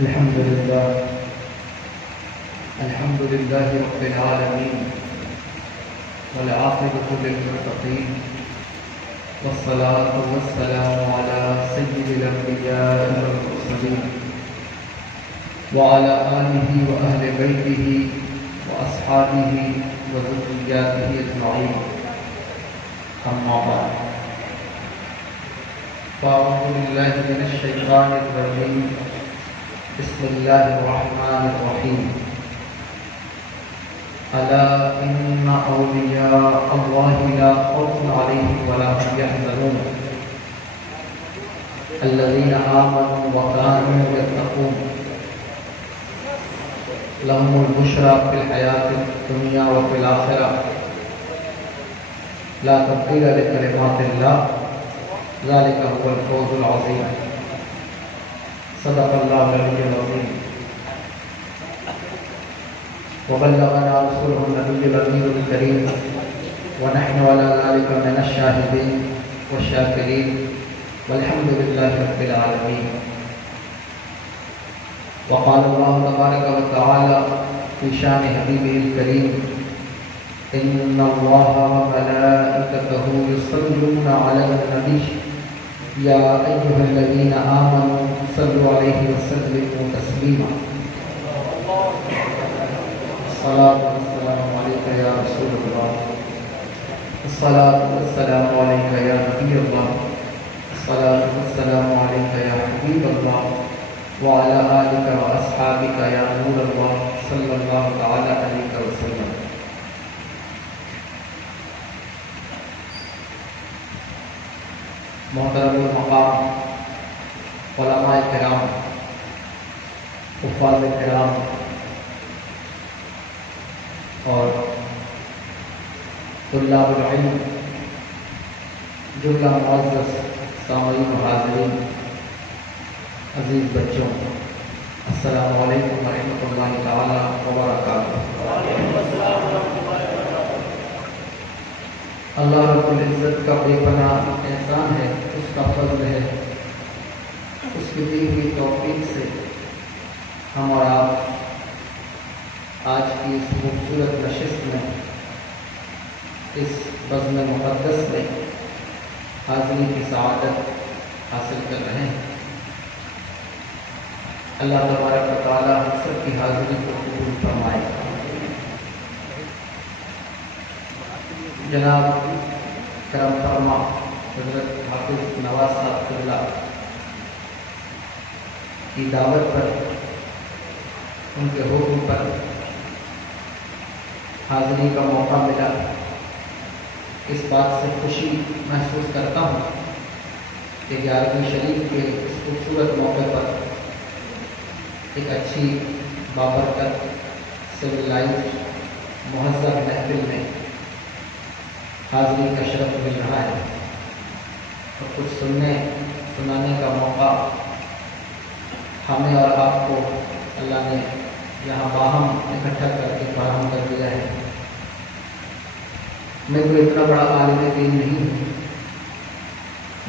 الحمد لله رب العالمين والعاقبة للمتقين والصلاة والسلام على سيد الأنبياء والمرسلين وعلى آله وأهل بيته وأصحابه وذرياته أجمعين أما بعد فأعوذ بالله من الشيطان الرجيم بسم الله الرحمن الرحيم ألا إن أولياء الله لا خوف عليهم ولا هم يحزنون الذين آمنوا وكانوا يتقون لهم البشرى في الحياة الدنيا وفي الآخرة لا تبديل لكلمات الله ذلك هو الفوز العظيم صدق الله العلي العظيم وبلغنا رسوله النبي الأمين الكريم ونحن على ذلك من الشاهدين والشاكرين والحمد لله رب العالمين. وقال الله تبارك وتعالى في شان حبيبه الكريم إن الله وملائكته يصلون على النبي يا أيها الذين آمنوا صلوا عليه وسلموا تسليما. الصلاة والسلام عليك يا رسول الله، الصلاة والسلام عليك يا نبي الله، الصلاة والسلام عليك يا حبيب الله وعلى آلك وأصحابك يا نور الله صلى الله تعالى عليك وسلم. محترم المقام علماء کرام، حفاظ کرام اور طلاب العلم، جملہ معزز سامعین و حاضرین، عزیز بچوں، السلام علیکم ورحمۃ اللہ تعالی وبرکاتہ۔ اللہ رب العزت کا بے پناہ احسان ہے، اس کا فضل ہے، اس کی دی ہوئی توفیق سے ہم اور آپ آج کی اس خوبصورت نشست میں، اس بزم مقدس میں حاضری کی سعادت حاصل کر رہے ہیں۔ اللہ تبارک و تعالی ہم سب کی حاضری کو قبول فرمائے۔ جناب کرم فرما حضرت حافظ نواز صاحب قبلہ کی دعوت پر، ان کے حکم پر حاضری کا موقع ملا، اس بات سے خوشی محسوس کرتا ہوں کہ 11ویں شریف کے اس خوبصورت موقع پر ایک اچھی بابرکت سویلائز مہذب محفل میں حاضری کا شرف مل رہا ہے اور کچھ سنانے کا موقع ہمیں اور آپ کو اللہ نے یہاں باہم اکٹھا کر کے فراہم کر دیا ہے۔ میں کوئی اتنا بڑا عالم دین نہیں ہوں،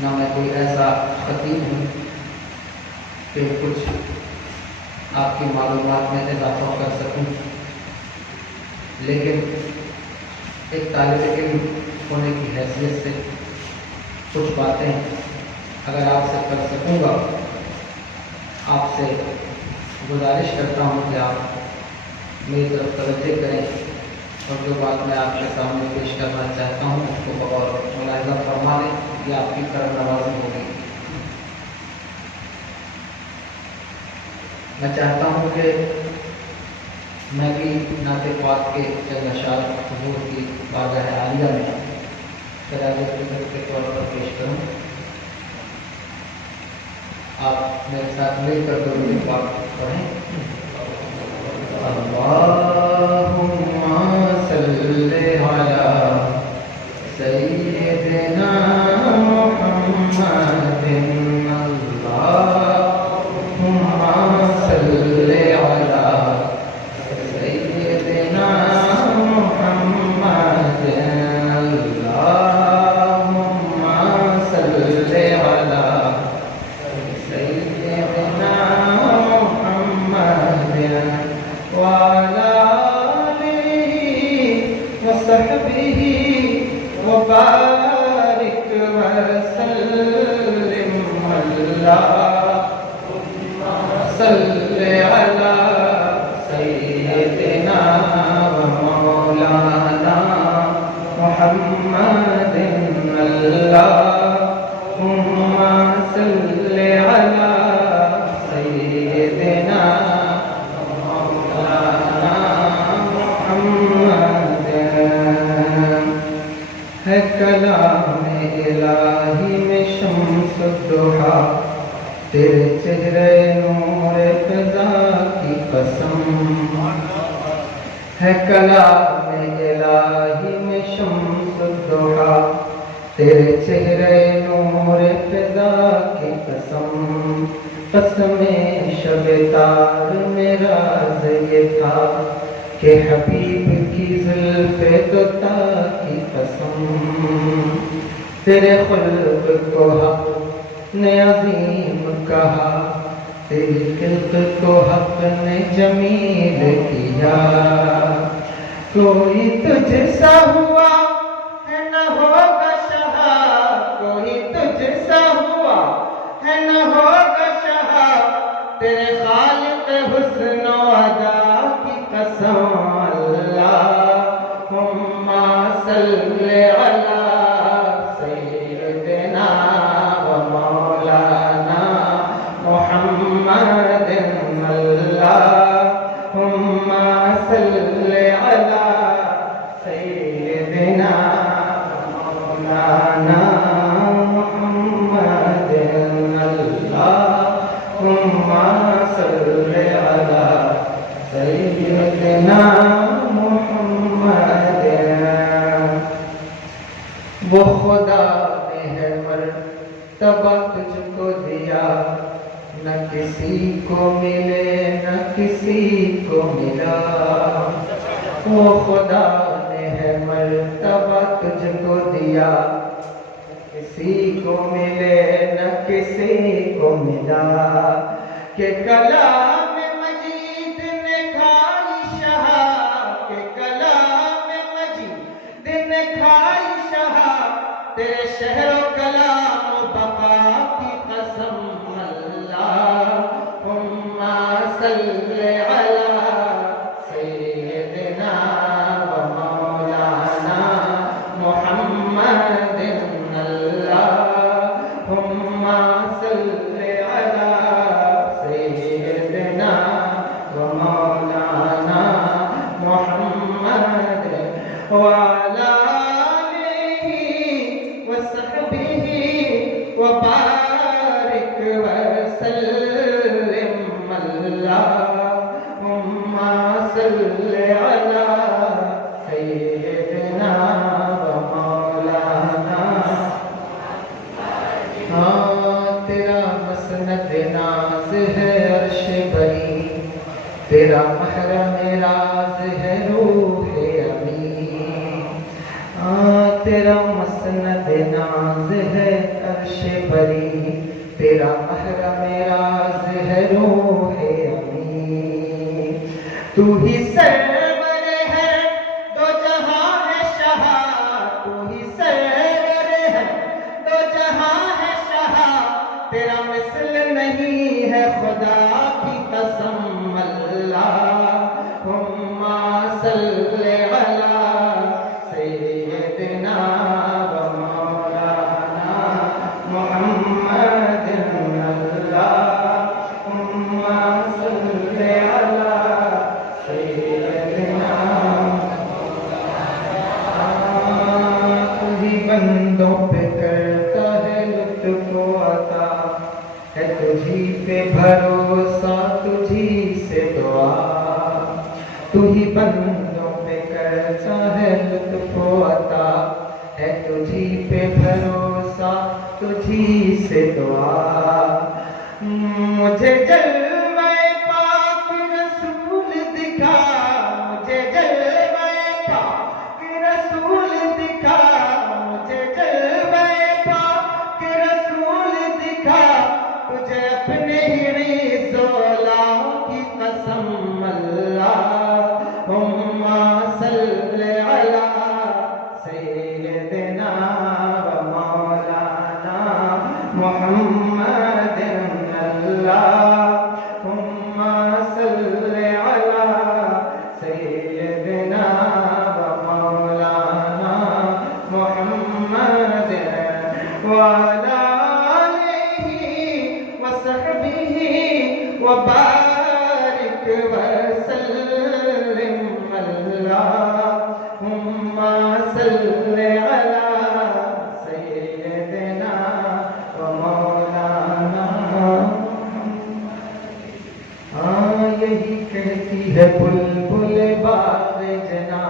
نہ میں کوئی ایسا خطیب ہوں کہ کچھ آپ کی معلومات میں اضافہ کر سکوں، لیکن ایک طالب علم ہونے کی حیثیت سے کچھ باتیں اگر آپ سے کر سکوں گا، آپ سے گزارش کرتا ہوں کہ آپ میری طرف توجہ کریں اور جو بات میں آپ کے سامنے پیش کرنا چاہتا ہوں اس کو بغور ملاحظہ فرما لیں، یہ آپ کی کرم نوازی ہوگی۔ میں چاہتا ہوں کہ میں بھی نعت پاک کے چند اشعار حضور کی بارگاہ عالیہ میں خراج عقیدت کے طور پر پیش کروں۔ آپ میرے ساتھ مل کر درود پاک پڑھیں۔ اللہم صلی علی سیدنا محمد، اللہم صلی علی سیدنا محمد، اللہم صلی علی سیدنا محمد صل على سيدنا ومولانا محمد اللهم صل على سيدنا ومولانا محمد ہے کلام الہی میں شمس الضحیٰ تیرے چہرے نور فضا کی قسم ہے کلام الہی میں شمس الضحیٰ تیرے چہرے نور فضا کی قسم قسم شب تار میں راز یہ تھا کہ حبیب کی زلف دوتا کی قسم تیرے خلق کو حق نے عظیم کہا تیری خلق کو حق نے جمیل کیا کوئی تجھ سا ہوا ہے نہ ہوگا شہا کوئی تجھ سا ہوا ہے نہ ہوگا شہا تیرے خالق حسن و ادا کی قسم اللہم صل علی سیدنا و مولانا محمد اللہم صل علی سیدنا و مولانا محمد اللہم صل علی سیدنا محمد وہ خدا نے ہے مرتبہ تجھ کو دیا نہ کسی کو ملے نہ کسی کو ملا وہ خدا نے ہے مرتبہ تجھ کو دیا کسی کو ملے نہ کسی کو ملا کہ کلام مجید نے کھائی شہا کہ کلام مجید نے کھائی شہا تیرے شہر و کلام و بقا کی قسم اللہم صل علی سیدنا و مولانا محمد اللہم صل علی سیدنا و مولانا محمد وعلی وصحبه وبارك وسلم اللهم صل على سيدنا ومولانا تیرا مسند ناز ہے عرش بری تیرا محرم راز ہے روح امین تیرا مسند ناز ہے عرش بری تیرا محرم راز ہے روح امین تو ہی سرور ہے دو جہاں ہے شہا تو ہی سرور ہے دو جہاں ہے شہا تیرا مثل نہیں ہے خدا کی قسم اللہم صل علی سیدنا و مولانا محمد اللہم صل علی سیدنا تو ہی بندوں پہ کرتا ہے لطف و عطا ہے تجھی پہ بھروسہ تجھی سے دعا تو ہی بندوں پہ کرتا ہے لطف و عطا ہے تجھی پہ بھروسہ تجھی سے دعا مجھے جلوہ پاک رسول دکھا مجھے جلوہ پاک رسول دکھا مجھے جلوہ پاک رسول دکھا تجھے اپنے ہی رسولہ کی قسم اللہم صل علی سیدنا و مولانا محمد اللہ وبارك وسلم اللهم صل على سيدنا ومولانا. یہی کہتی ہے بلبل باغ جنا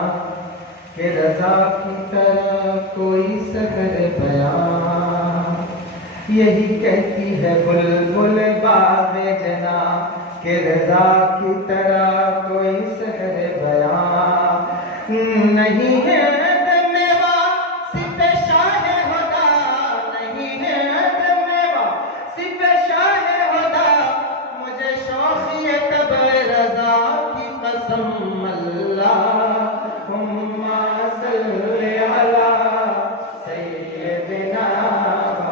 کہ رضا کی طرح کوئی سحر بیان. یہی کہتی ہے بلبل باغ جنا کہ رضا کی طرح کوئی سحر بیان. نہیں ہے میوا صرف شاہ ہدا، نہیں ہے میوا صرف شاہ ہدا، مجھے شوقی تب رضا کی قسم اللہم صل علی سیدنا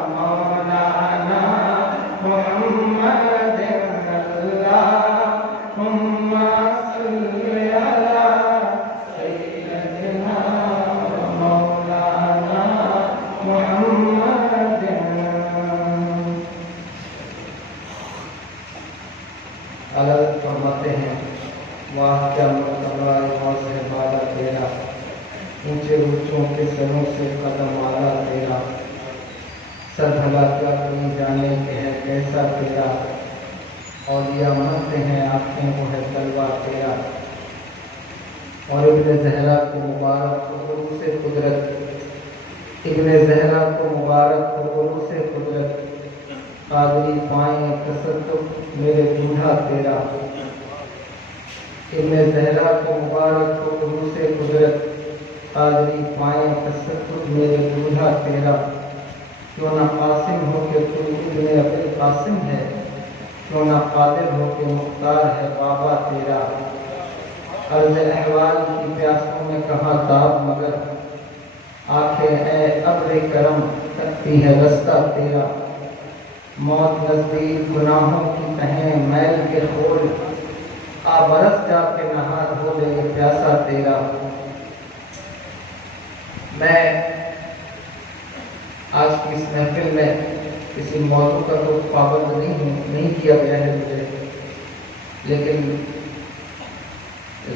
مولانا محمد. اللہم صل علی سیدنا مولانا محمد. اللہ فرماتے ہیں واہ کیا مرتبہ سے بالا تیرا، اونچے اونچوں کے سروں سے قدم والا تیرا. سر بھلا کیا کوئی جانے کہ ہے کیسا تیرا، اولیاء منتے ہیں آنکھیں وہ ہے تلوا تیرا. اور ابن زہرا کو مبارک کو عروس قدرت، ابن زہرا کو مبارک کو عروس قدرت، قادری پائیں تصدق میرے دولہا تیرا. ابن زہرا کو مبارک کو عروس قدرت، قادری پائیں تصدق میرے دولہا تیرا. کیوں نہ قاسم ہو کہ تو ابن ابی قاسم ہے، کیوں نہ قادر ہو کہ مختار ہے بابا تیرا. عرض احوال کی پیاسوں میں کہاں تاب مگر، آنکھیں اے ابر کرم تکتی ہے رستہ تیرا. موت نزدیک گناہوں کی تہیں میل کے خول، آ برس جا کے نہا دھو لے یہ پیاسا تیرا. میں آج کی اس محفل میں کسی موضوع کا تو پابند نہیں کیا گیا ہے مجھے، لیکن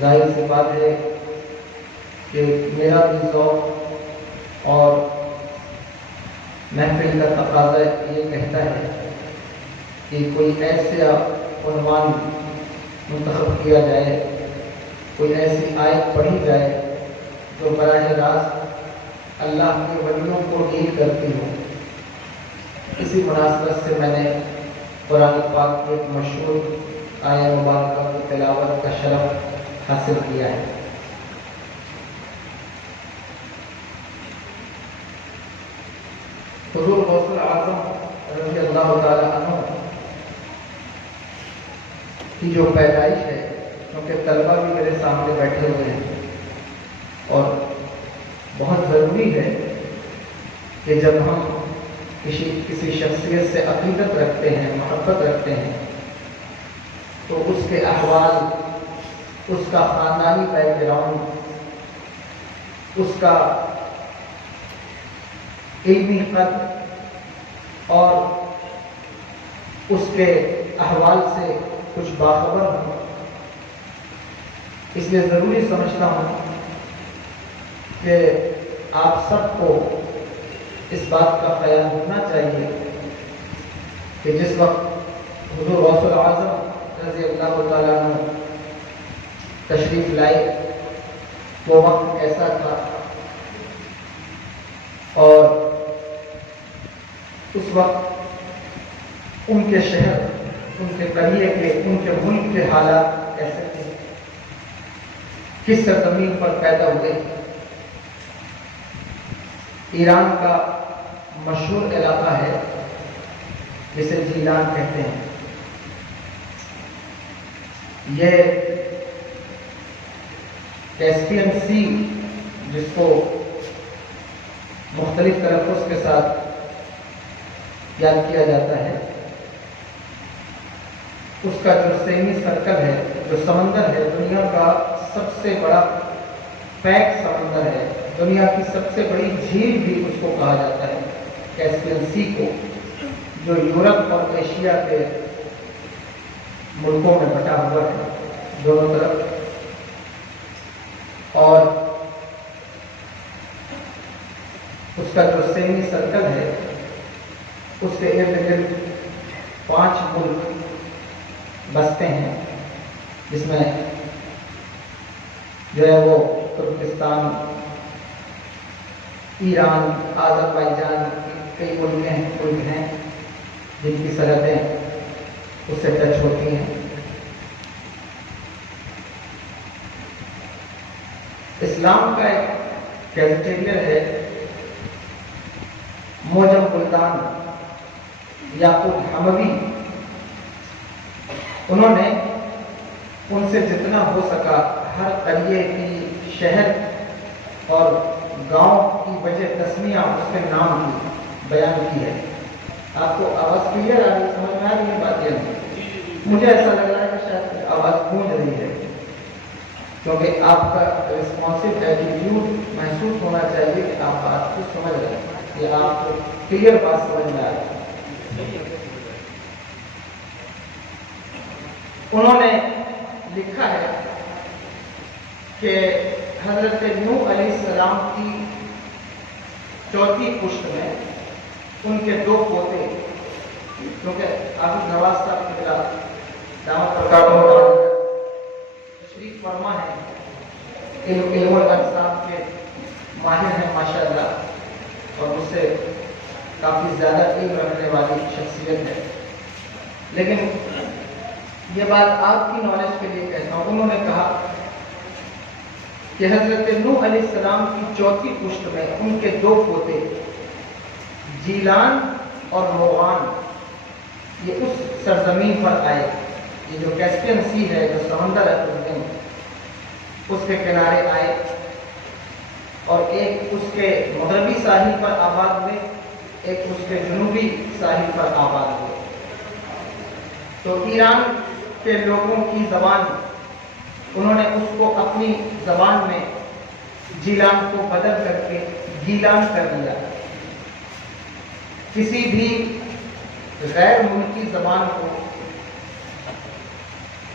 ظاہر سی بات ہے کہ میرا بھی ذوق اور محفل کا تقاضا یہ کہتا ہے کہ کوئی ایسا عنوان منتخب کیا جائے، کوئی ایسی آیت پڑھی جائے جو براہ راست اللہ کے ولیوں کو ڈیل کرتی ہو. اسی مناسبت سے میں نے قرآن پاک کی ایک مشہور آیت مبارکہ کی تلاوت کا شرف حاصل کیا ہے. حضور غوث اعظم رضی اللہ تعالی عنہ کی جو پیدائش ہے، کیونکہ طلبہ بھی میرے سامنے بیٹھے ہوئے ہیں، اور بہت ضروری ہے کہ جب ہم کسی شخصیت سے عقیدت رکھتے ہیں، محبت رکھتے ہیں، تو اس کے احوال، اس کا خاندانی بیک گراؤنڈ، اس کا علمی قد اور اس کے احوال سے کچھ باخبر ہوں. اس لیے ضروری سمجھتا ہوں کہ آپ سب کو اس بات کا خیال رکھنا چاہیے کہ جس وقت حضور غوث اعظم رضی اللہ تعالیٰ عنہ تشریف لائے وہ وقت ایسا تھا، اور اس وقت ان کے شہر، ان کے قریے کے، ان کے ملک کے حالات کیسے تھے، کس سرزمین پر پیدا ہوئے. ایران کا مشہور علاقہ ہے جسے جیلان کہتے ہیں. یہ کیسپین سی، جس کو مختلف تلفظ کے ساتھ یاد کیا جاتا ہے، اس کا جو سیمی سرکل ہے، جو سمندر ہے، دنیا کا سب سے بڑا پیک سمندر ہے، دنیا کی سب سے بڑی جھیل بھی اس کو کہا جاتا ہے، کیسپین سی کو، جو یورپ اور ایشیا کے ملکوں میں بٹا ہوا ہے دونوں طرف، اور اس کا جو سیمی سرکل ہے اس کے ارد گرد 5 ملک بستے ہیں، جس میں جو ہے وہ ترکستان، ایران، آذربائیجان، کئی ملک ہیں جن کی سرحدیں اس سے ٹچ ہوتی ہیں۔ اسلام کا ایک کیریٹیریئر ہے موجم بلدان یعقوب حموی، انہوں نے ان سے جتنا ہو سکا ہر قریے کی، شہر اور گاؤں کی وجہ تسمیہ اس کے نام کی بیان کی ہے۔ آپ کو آواز کلیئر آ رہی، سمجھ میں آ رہی ہے باتیں؟ مجھے ایسا لگ رہا ہے کہ شاید آواز گونج رہی ہے، کیونکہ آپ کا رسپانسو ایٹیٹیوڈ محسوس ہونا چاہیے کہ آپ بات کو سمجھ رہے ہیں، یہ آپ کو کلیئر بات سمجھ میں آ رہی ہے۔ انہوں نے لکھا ہے کہ حضرت نوح علیہ السلام کی 4تھی پشت میں ان کے 2 پوتے، کیونکہ عابد نواز صاحب کے خلاف دعوت پرکاروں تشریف فرما ہے، علم الاجسام کے ماہر ہیں ماشاءاللہ، اور اس سے کافی زیادہ علم رکھنے والی شخصیت ہے، لیکن یہ بات آپ کی نالج کے لیے کہتا ہوں۔ انہوں نے کہا کہ حضرت نوح علیہ السلام کی 4تھی پشت میں ان کے 2 پوتے جیلان اور موغان یہ اس سرزمین پر آئے، یہ جو کیسپین سی ہے، جو سمندر ہے اس کے کنارے آئے، اور ایک اس کے مغربی ساحل پر آباد ہوئے، ایک اس کے جنوبی ساحل پر آباد ہوئے۔ تو ایران کے لوگوں کی زبان، انہوں نے اس کو اپنی زبان میں جیلان کو بدل کر کے گیلان کر دیا۔ کسی بھی غیر ملکی زبان کو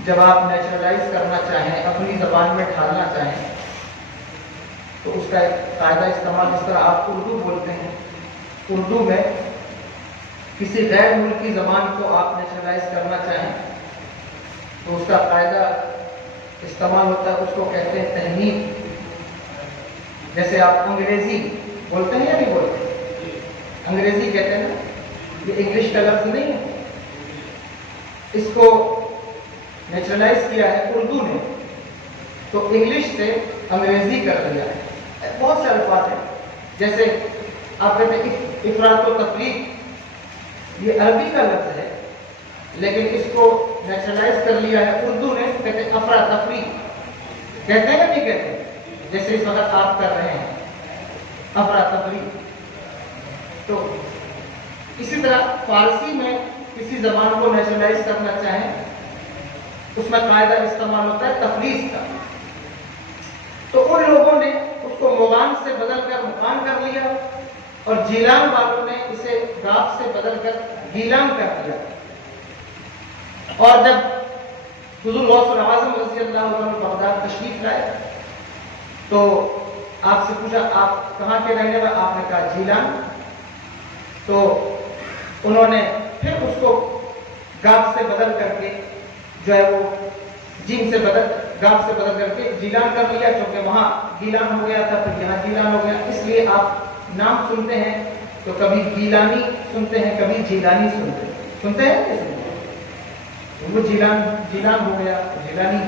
جب آپ نیچرلائز کرنا چاہیں، اپنی زبان میں ڈھالنا چاہیں، تو اس کا ایک قاعدہ استعمال، جس طرح آپ اردو بولتے ہیں، اردو میں کسی غیر ملکی زبان کو آپ نیچرلائز کرنا چاہیں تو اس کا قاعدہ استعمال ہوتا ہے، اس کو کہتے ہیں تہنیت۔ جیسے آپ انگریزی بولتے ہیں یا نہیں بولتے؟ انگریزی کہتے ہیں نا، یہ انگلش کا لفظ نہیں ہے، اس کو نیچرلائز کیا ہے اردو نے، تو انگلش سے انگریزی کر دیا ہے۔ بہت سے الفاظ ہیں، جیسے آپ کہتے ہیں افراط و تفریق، یہ عربی کا لفظ ہے لیکن اس کو نیچرلائز کر لیا ہے اردو نے، کہتے ہیں افراتفری، کہتے ہیں یا نہیں کہتے؟ جیسے اس وقت آپ کر رہے ہیں افراتفری۔ تو اسی طرح فارسی میں کسی زبان کو نیچرلائز کرنا چاہیں، اس میں قاعدہ استعمال ہوتا ہے تفریق کا۔ تو ان لوگوں نے اس کو موغان سے بدل کر مقان کر لیا، اور جیلان والوں نے اسے گاف سے بدل کر گیلان کر دیا۔ اور جب حضور غوث الاعظم رضی اللہ عنہ بغداد تشریف لائے تو آپ سے پوچھا آپ کہاں کے رہنے والے؟ آپ نے کہا جیلان۔ تو انہوں نے پھر اس کو گاف سے بدل کر کے جو ہے وہ جیم سے گاف سے بدل کر کے جیلان کر لیا، کیونکہ وہاں گیلان ہو گیا تھا، پھر یہاں جیلان ہو گیا۔ اس لیے آپ نام سنتے ہیں تو کبھی گیلانی سنتے ہیں، کبھی جیلانی سنتے ہیں وہ جیلان ہو گیا، جیلانی۔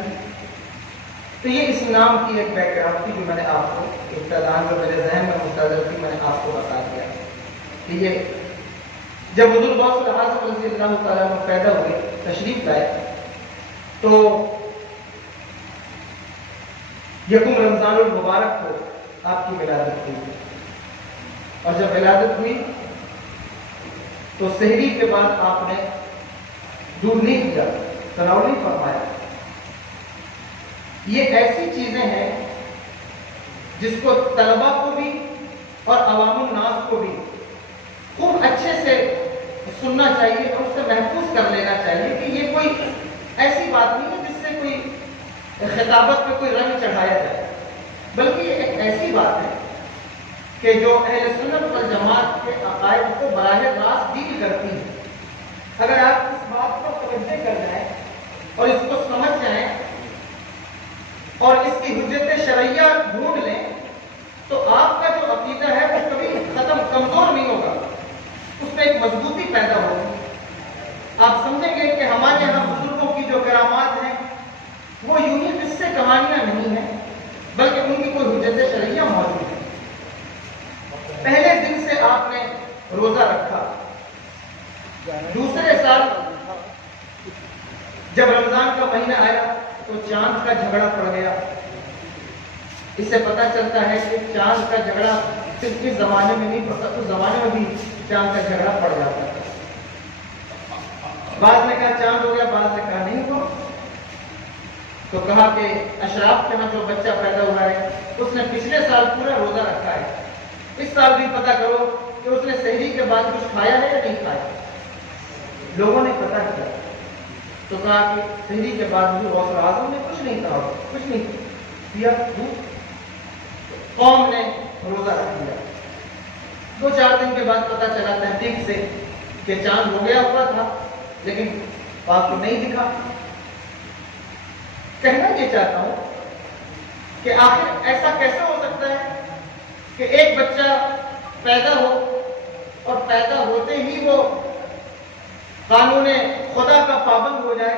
تو یہ اس نام کی ایک بیک گراؤنڈ تھی جو میں نے آپ کو ابتداءً جو میرے ذہن میں مستحضر تھی، میں نے آپ کو بتا دیا کہ یہ جب حضور غوث الاعظم رضی اللہ تعالیٰ عنہ پیدا ہوئے، تشریف لائے، تو یکم رمضان المبارک کو آپ کی ولادت ہوئی، اور جب ولادت ہوئی تو سحری کے بعد آپ نے دودھ نہیں پیا، تناول نہیں فرمایا۔ یہ ایسی چیزیں ہیں جس کو طلبہ کو بھی اور عوام الناس کو بھی خوب اچھے سے سننا چاہیے اور اس سے محفوظ کر لینا چاہیے کہ یہ کوئی ایسی بات نہیں ہے جس سے کوئی خطابت پہ کوئی رنگ چڑھایا جائے، بلکہ یہ ایک ایسی بات ہے کہ جو اہل سنت والجماعت کے عقائد کو براہ راست ڈیل کرتی ہے۔ اگر آپ اس بات کو توجہ کر جائیں اور اس کو سمجھ جائیں اور اس کی حجت شرعیہ ڈھونڈ لیں تو آپ کا جو عقیدہ ہے وہ کبھی کمزور نہیں ہوگا، اس میں ایک مضبوطی پیدا ہوگی۔ آپ سمجھیں گے کہ ہمارے یہاں بزرگوں کی جو کرامات ہیں وہ یوں ہی قصے کہانیاں نہیں ہیں، بلکہ ان کی کوئی حجت شرعیہ موجود ہے۔ پہلے دن سے آپ نے روزہ رکھا، دوسرے سال جب رمضان کا مہینہ آیا تو چاند کا جھگڑا پڑ گیا۔ اس سے پتہ چلتا ہے کہ چاند کا جھگڑا صرف اس زمانے میں نہیں پڑتا، اس زمانے میں بھی چاند کا جھگڑا پڑ جاتا ہے۔ بعض نے کہا چاند ہو گیا، بعض نے کہا نہیں ہوا، تو کہا کہ اشراف کے یہاں جو بچہ پیدا ہوا ہے اس نے پچھلے سال پورا روزہ رکھا ہے، اس سال بھی پتہ کرو کہ اس نے سحری کے بعد کچھ کھایا ہے یا نہیں کھایا۔ لوگوں نے پتہ کیا تو کہا کہ سحری کے بعد بھی غوث اعظم نے کچھ نہیں کہا، کچھ نہیں کیا۔ قوم نے روزہ رکھ دیا۔ 2-4 دن کے بعد پتہ چلا تحقیق سے کہ چاند ہو گیا ہوا تھا لیکن پاک کو نہیں دکھا۔ کہنا یہ چاہتا ہوں کہ آخر ایسا کیسے ہو سکتا ہے کہ ایک بچہ پیدا ہو اور پیدا ہوتے ہی وہ قانون خدا کا پابند ہو جائے؟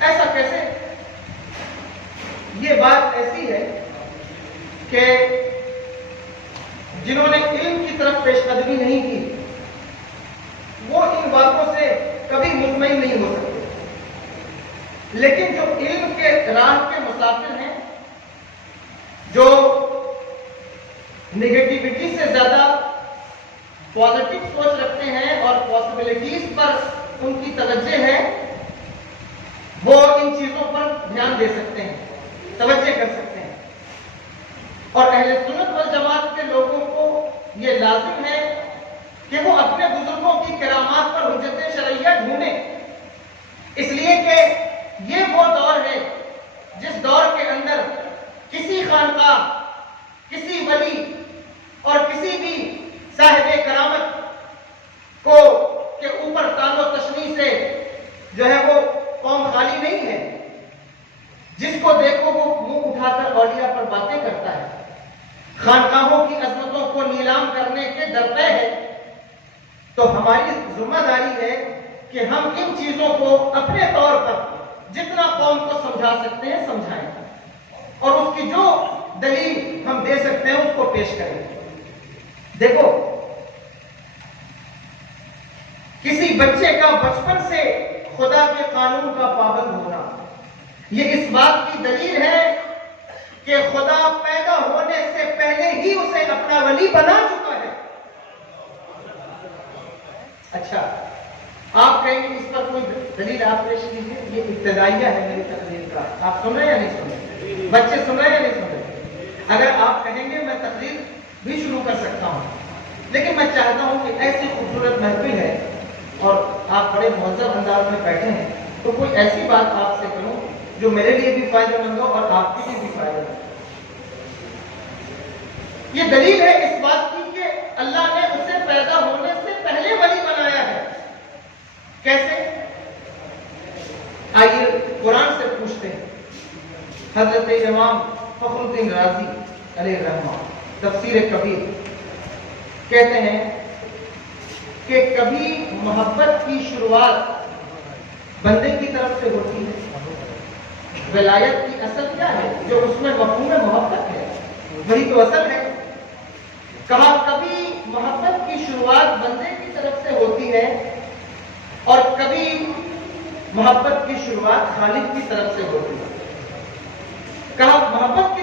ایسا کیسے؟ یہ بات ایسی ہے کہ جنہوں نے علم کی طرف پیش قدمی نہیں کی وہ ان باتوں سے کبھی مطمئن نہیں ہو سکتے، لیکن جو علم کے راہ کے مسافر ہیں، جو نگیٹیوٹی سے زیادہ پازیٹو سوچ رکھتے ہیں اور پاسبلٹیز پر ان کی توجہ ہے، وہ ان چیزوں پر دھیان دے سکتے ہیں، توجہ کر سکتے ہیں۔ اور اہل سنت والجماعت کے لوگوں کو یہ لازم ہے کہ وہ اپنے بزرگوں کی کرامات پر حجت شرعیہ ڈھونڈیں، اس لیے کہ یہ وہ دور ہے جس دور کے اندر کسی خانقاہ، کسی ولی اور کسی بھی صاحب کرامت کو کے اوپر تان و تشنیع سے جو ہے وہ قوم خالی نہیں ہے۔ جس کو دیکھو وہ منہ اٹھا کر اولیاء پر باتیں کرتا ہے، خانقاہوں کی عظمتوں کو نیلام کرنے کے درپے ہے۔ تو ہماری ذمہ داری ہے کہ ہم ان چیزوں کو اپنے طور پر جتنا قوم کو سمجھا سکتے ہیں سمجھائیں اور اس کی جو دلیل ہم دے سکتے ہیں اس کو پیش کریں۔ دیکھو، کسی بچے کا بچپن سے خدا کے قانون کا پابند ہونا یہ اس بات کی دلیل ہے کہ خدا پیدا ہونے سے پہلے ہی اسے اپنا ولی بنا چکا ہے۔ اچھا، آپ کہیں گے اس پر کوئی دلیل آپ پیش کیجیے، یہ ابتدائیہ ہے میری تقریر کا، آپ سن رہے ہیں یا نہیں سن رہے؟ بچے سن رہے ہیں یا نہیں سن رہے؟ اگر آپ کہیں گے میں تقریر بھی شروع کر سکتا ہوں، لیکن میں چاہتا ہوں کہ ایسی خوبصورت محفل ہے اور آپ بڑے مہذب انداز میں بیٹھے ہیں تو کوئی ایسی بات آپ سے کروں جو میرے لیے بھی فائدہ مند ہو اور آپ کے لیے بھی فائدہ مند ہو۔ یہ دلیل ہے اس بات کی کہ اللہ نے اسے پیدا ہونے سے پہلے ولی بنایا ہے۔ کیسے؟ آئیے قرآن سے پوچھتے ہیں۔ حضرت امام فخر الدین رازی علیہ الرحمہ تفسیر کبیر کہتے ہیں کہ کبھی محبت کی شروعات بندے کی طرف سے ہوتی ہے۔ ولایت کی اصل کیا ہے؟ جو اس میں مفہوم محبت ہے، وہی تو اصل ہے۔ کہا کبھی محبت کی شروعات بندے کی طرف سے ہوتی ہے اور کبھی محبت کی شروعات خالق کی طرف سے ہوتی ہے۔ کہا محبت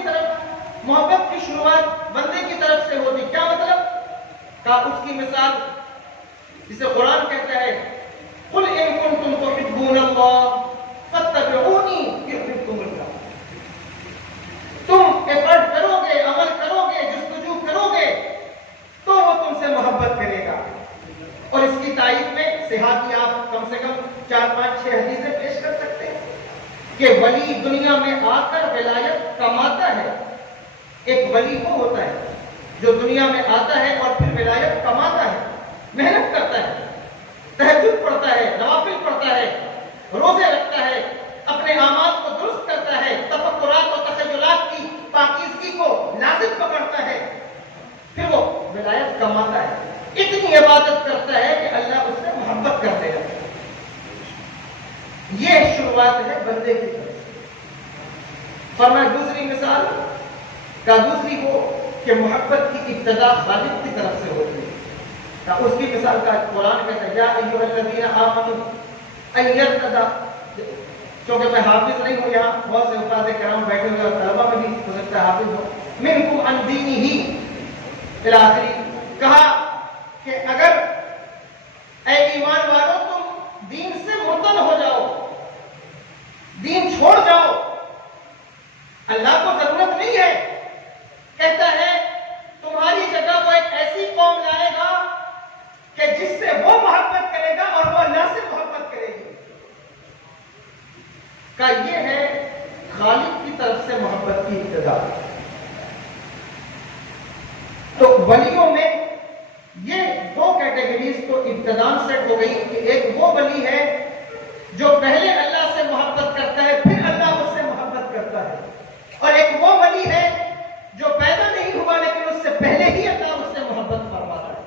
کی شروعات بندے کی طرف سے ہوتی، کیا مطلب؟ کہا اس کی مثال جسے قرآن کہتا ہے قل ان کنتم تحبون اللہ فاتبعونی یحببکم اللہ۔ تم ایفرٹ کرو گے، عمل کرو گے، جستجو کرو گے تو وہ تم سے محبت کرے گا۔ اور اس کی تائید میں صحابی آپ کم سے کم 4 کہ ولی دنیا میں آ کر ولایت کماتا ہے. ایک ولی وہ ہوتا ہے جو دنیا میں آتا ہے اور پھر ولایت کماتا ہے، محنت کرتا ہے، تہجد پڑھتا ہے، نوافل پڑھتا ہے، روزے رکھتا ہے، اپنے اعمال کو درست کرتا ہے، تفکرات و تخیلات کی پاکیزگی کو لازم پکڑتا ہے، پھر وہ ولایت کماتا ہے. اتنی عبادت کرتا ہے کہ اللہ اس سے محبت کرتے ہیں. یہ شروعات ہے بندے کی طرف سے. فرمایا دوسری مثال کا دوسری وہ کہ محبت کی ابتدا خالق کی طرف سے ہوتی ہے. اس کی مثال کا قرآن کہتا ہے یا ایھا الذین آمنوا ان یرتدا. کیونکہ میں حافظ نہیں ہوں، یہاں بہت سے استاد کرام بیٹھے ہوئے اور طلبہ میں بھی ہو سکتا ہے حافظ ہو. منکم عن دینہ الی آخری. کہا کہ اگر اے ایمان والو تم دین سے مرتد ہو جاؤ، دین چھوڑ جاؤ، اللہ کو ضرورت نہیں ہے. کہتا ہے تمہاری جگہ وہ ایک ایسی قوم لائے گا کہ جس سے وہ محبت کرے گا اور وہ اللہ سے محبت کرے گی. کا یہ ہے خالق کی طرف سے محبت کی ابتدا. تو ولیوں میں یہ دو کیٹیگریز تو ابتدان سیٹ ہو گئی کہ ایک وہ ولی ہے جو پہلے اللہ سے محبت کرتا ہے پھر اللہ اس سے محبت کرتا ہے، اور ایک وہ ولی ہے جو پیدا نہیں ہوا لیکن اس سے پہلے ہی اللہ اس سے محبت فرماتا ہے.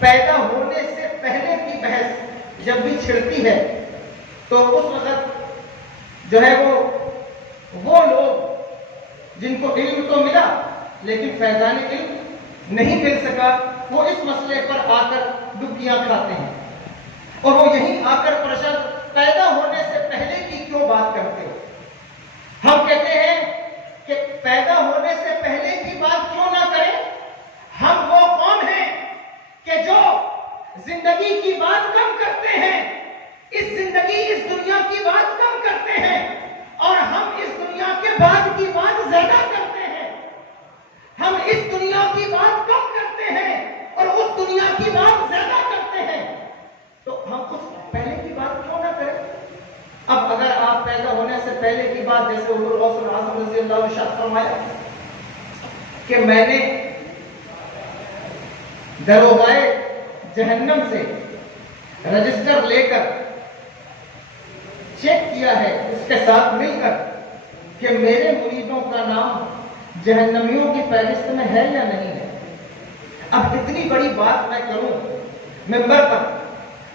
پیدا ہونے سے پہلے کی بحث جب بھی چھڑتی ہے تو اس وقت جو ہے وہ لوگ جن کو علم تو ملا لیکن فیضان علم نہیں مل سکا، وہ اس مسئلے پر آ کر ڈبکیاں کھاتے ہیں اور وہ یہیں آ کر پرشن پیدا ہونے سے پہلے کی کیوں بات کرتے ہو. ہم کہتے ہیں کہ پیدا ہونے سے پہلے کی بات کیوں نہ کریں. ہم وہ قوم ہیں کہ جو زندگی کی بات کم کرتے ہیں، اس زندگی اس دنیا کی بات کم کرتے ہیں، اور ہم اس دنیا کے بعد کی بات زیادہ کرتے ہیں. ہم اس دنیا کی بات کم کرتے ہیں اور اس دنیا کی بات زیادہ کرتے ہیں. تو ہم اس پہلے کی بات کیوں نہ کریں. اب اگر آپ پیدا ہونے سے پہلے کی بات جیسے حضور غوث الاعظم رضی اللہ عنہ نے ارشاد فرمایا کہ میں نے دروغائے جہنم سے رجسٹر لے کر چیک کیا ہے اس کے ساتھ مل کر کہ میرے مریدوں کا نام جہنمیوں کی فہرست میں ہے یا نہیں ہے. اب اتنی بڑی بات میں کروں ممبر پر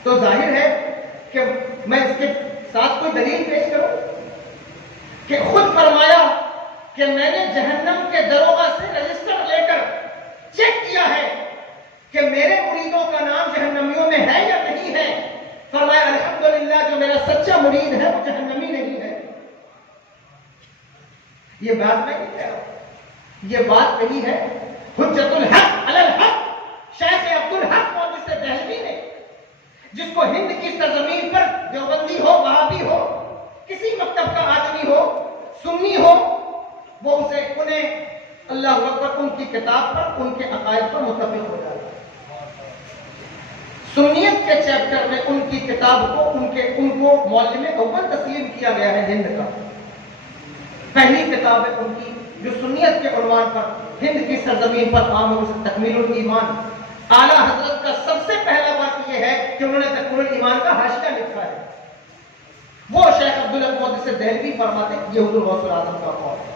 تو ظاہر ہے کہ میں اس کے ساتھ کوئی دلیل پیش کروں کہ خود فرمایا کہ میں نے جہنم کے دروغہ سے رجسٹر لے کر چیک کیا ہے کہ میرے مریدوں کا نام جہنمیوں میں ہے یا نہیں ہے. فرمایا الحمدللہ جو میرا سچا مرید ہے وہ جہنمی نہیں ہے. یہ بات میں نہیں کہہ رہا ہوں، یہ بات کہی ہے حجت الحق علی الحق شیخ عبدالحق محدث دہلوی نے، جس کو ہند کی سرزمین پر دیوبندی ہو، وہابی ہو، کسی مکتب کا آدمی ہو، سنی ہو، وہ انہیں اللہ اکبر ان کی کتاب پر ان کے عقائد پر متفق ہو جاتا ہے. سنیت کے چیپٹر میں ان کی کتاب کو ان کو معلم اول تسلیم کیا گیا ہے ہند کا. پہلی کتاب ہے ان کی جو سنیت کے عنوان پر ہند کی سرزمین پر عام تکمیل الایمان. اعلیٰ حضرت کا سب سے پہلا بات یہ ہے کہ انہوں نے تکمیل الایمان کا حاشیہ لکھا ہے. وہ شیخ عبدالحق محدث دہلوی فرماتے ہیں یہ حضور غوث الاعظم کا قول ہے.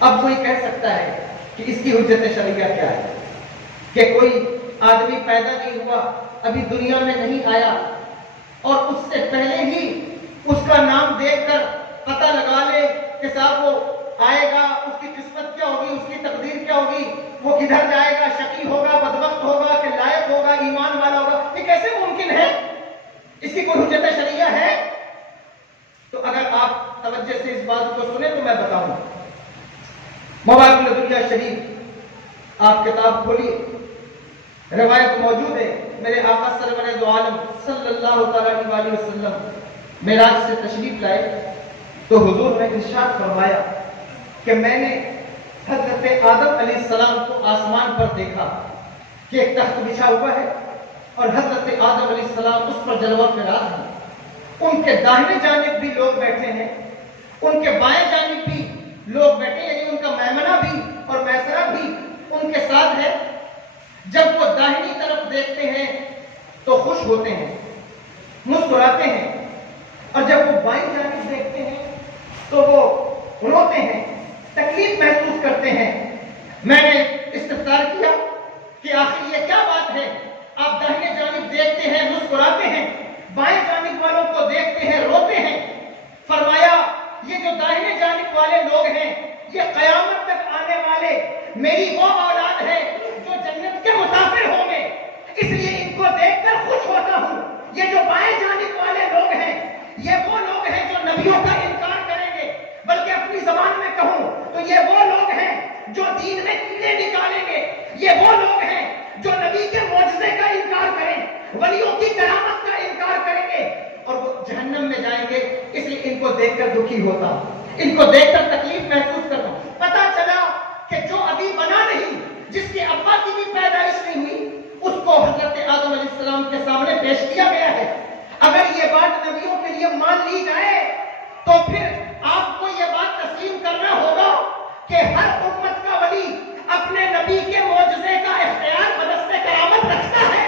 اب کوئی کہہ سکتا ہے کہ اس کی حجت شرعیہ کیا ہے کہ کوئی آدمی پیدا نہیں ہوا، ابھی دنیا میں نہیں آیا، اور اس سے پہلے ہی اس کا نام دیکھ کر پتہ لگا لے کہ صاحب وہ آئے گا، اس کی قسمت کیا ہوگی، اس کی تقدیر کیا ہوگی، وہ کدھر جائے گا، شقی ہوگا، بدبخت ہوگا کہ لائق ہوگا، ایمان والا ہوگا. یہ کیسے ممکن ہے؟ اس کی کوئی حجت شرعیہ ہے؟ تو اگر آپ توجہ سے اس بات کو سنیں تو میں بتاؤں. مواہب الدنیا شریف آپ کتاب کھولیے، روایت موجود ہے. میرے آقا سرور دو عالم صلی اللہ تعالی علیہ وسلم معراج سے تشریف لائے تو حضور نے ارشاد فرمایا کہ میں نے حضرت آدم علیہ السلام کو آسمان پر دیکھا کہ ایک تخت بچھا ہوا ہے اور حضرت آدم علیہ السلام اس پر جلوہ فراز ہیں ان کے داہنے جانب بھی لوگ بیٹھے ہیں، ان کے بائیں جانب بھی لوگ بیٹھے ہیں، یعنی ان کا میمنہ بھی اور میسرہ بھی ان کے ساتھ ہے۔ جب وہ داہنی طرف دیکھتے ہیں تو خوش ہوتے ہیں، مسکراتے ہیں، اور جب وہ بائیں جانب دیکھتے ہیں تو وہ روتے ہیں، تکلیف محسوس کرتے ہیں۔ میں نے استفسار کیا کہ آخر یہ کیا بات ہے، آپ داہنے جانب دیکھتے ہیں مسکراتے ہیں، بائیں جانب والوں کو دیکھتے ہیں روتے ہیں؟ فرمایا یہ جو داہنے جانب والے لوگ ہیں یہ قیامت تک آنے والے میری وہ اولاد ہے جو جنت کے مسافر ہوں گے، اس لیے ان کو دیکھ کر خوش ہوتا ہوں۔ یہ جو بائیں جانب والے لوگ ہیں یہ وہ لوگ ہیں جو نبیوں کا انکار کریں گے، بلکہ اپنی زبان میں کہوں تو یہ وہ لوگ ہیں جو دین میں کیڑے نکالیں گے، یہ وہ لوگ ہیں جو نبی کے معجزے کا انکار کریں، ولیوں کی کرامت کا انکار کریں گے، اور وہ جہنم میں جائیں گے۔ اس لیے ان کو دیکھ کر دکھی ہوتا ہوں، ان کو دیکھ کر تکلیف محسوس کرتا ہوں۔ پتا چلا کہ جو ابھی بنا نہیں، جس کے ابا کی بھی پیدائش نہیں ہوئی، اس کو حضرت آدم علیہ السلام کے سامنے پیش کیا گیا ہے۔ اگر یہ بات نبیوں کے لیے مان لی جائے تو پھر آپ کو یہ بات تسلیم کرنا ہوگا کہ ہر امت کا ولی اپنے نبی کے معجزے کا اختیار بدست کرامت رکھتا ہے۔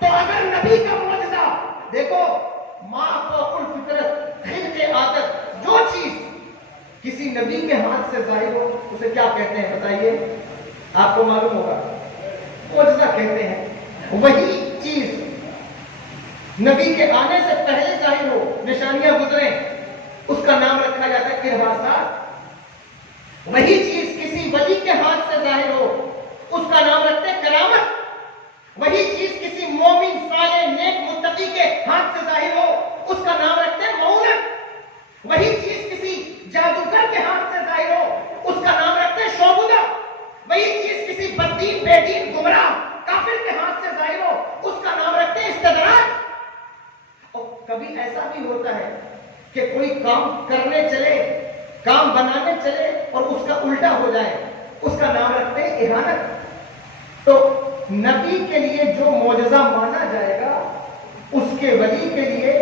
تو اگر نبی کا معجزہ، دیکھو ماں فوق الفطرت، خلق عادت، جو چیز کسی نبی کے ہاتھ سے ظاہر ہو اسے کیا کہتے ہیں بتائیے؟ آپ کو معلوم ہوگا، معجزہ کہتے ہیں۔ وہی چیز نبی کے آنے سے پہلے ظاہر ہو، نشانیاں گزریں، اس کا نام رکھا جاتا ہے ارہاسات۔ وہی چیز کسی ولی کے ہاتھ سے ظاہر ہو، اس کا نام رکھتے ہیں کرامت۔ وہی چیز کسی مومن صالح نیک متقی کے ہاتھ سے ظاہر ہو، اس کا نام رکھتے ہیں معونت۔ وہی چیز کسی جادوگر کے ہاتھ سے ظاہر ہو، اس کا نام رکھتے ہیں شعبدہ۔ وہی چیز کسی بددین بے دین گمراہ کافر کے ہاتھ سے ظاہر ہو، اس کا نام رکھتے ہیں استدراج۔ اور کبھی ایسا بھی ہوتا ہے کہ کوئی کام کرنے چلے، کام بنانے چلے اور اس کا الٹا ہو جائے، اس کا نام رکھتے ہیں اہانت۔ تو نبی کے لیے جو معجزہ مانا جائے گا، اس کے ولی کے لیے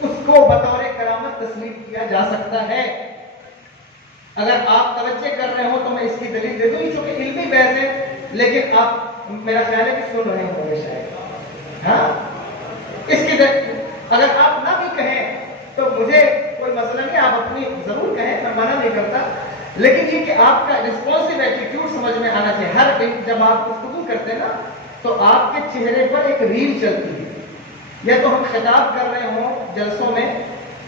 اس کو بطور کرامت تسلیم کیا جا سکتا ہے۔ اگر آپ توجہ کر رہے ہو تو میں اس کی دلیل دے دوں، چونکہ علمی بحث ہے، لیکن آپ میرا خیال ہے کہ سن رہے ہوں گے شاید۔ ہاں، اس کی اگر آپ نہ بھی کہیں تو مجھے کوئی مسئلہ نہیں، آپ اپنی ضرور کہیں، میں منع نہیں کرتا، لیکن یہ کہ آپ کا رسپانسو ایٹیٹیوڈ سمجھ میں آنا چاہیے۔ ہر دن جب آپ گفتگو کرتے ہیں نا تو آپ کے چہرے پر ایک ریل چلتی ہے، یا تو ہم خطاب کر رہے ہوں جلسوں میں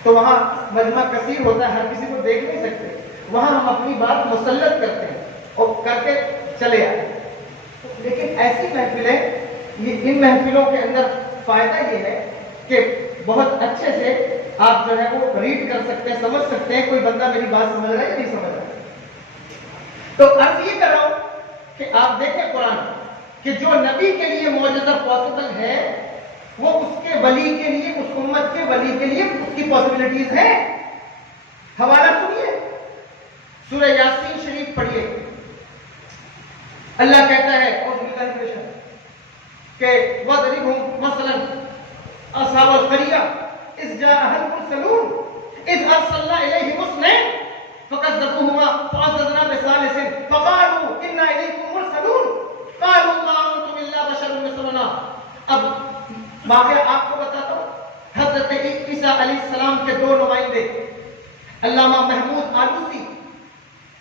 تو وہاں مجمع کثیر ہوتا ہے، ہر کسی کو دیکھ نہیں سکتے، وہاں ہم اپنی بات مسلط کرتے ہیں اور کر کے چلے آتے ہیں۔ لیکن ایسی محفلیں، ان محفلوں کے اندر فائدہ یہ ہے کہ بہت اچھے سے آپ جو ہے وہ ریڈ کر سکتے ہیں، سمجھ سکتے ہیں کوئی بندہ میری بات سمجھ رہا ہے یا نہیں سمجھ رہا ہے۔ تو عرض یہ کر رہا ہوں کہ آپ دیکھیں قرآن کہ جو نبی کے لیے معجزہ پاسبل ہے وہ اس کے ولی کے لیے، اس امت کے ولی کے لیے اس کی پاسبلٹیز ہیں۔ حوالہ سنیے، سورہ یاسین شریف پڑھیے۔ اللہ کہتا ہے کہ وَضْرِبْهُمْ مَثَلًا أَصْحَابَ الْقَرْيَةِ إِذْ جَاءَهَا الْمُرْسَلُونَ إِذْ أَرْسَلْنَا إِلَيْهِمُ اثْنَيْنِ فَكَذَّبُوهُمَا فَعَزَّزْنَا بِثَالِثٍ فَقَالُوا إِنَّا إِلَيْكُمْ مُرْسَلُونَ قَالُوا مَا أَنْتُمْ إِلَّا بَشَرٌ مِثْلُنَا۔ اب واقعہ آپ کو بتاتا ہوں۔ حضرت عیسیٰ علیہ السلام کے دو نمائندے، علامہ محمود آلوسی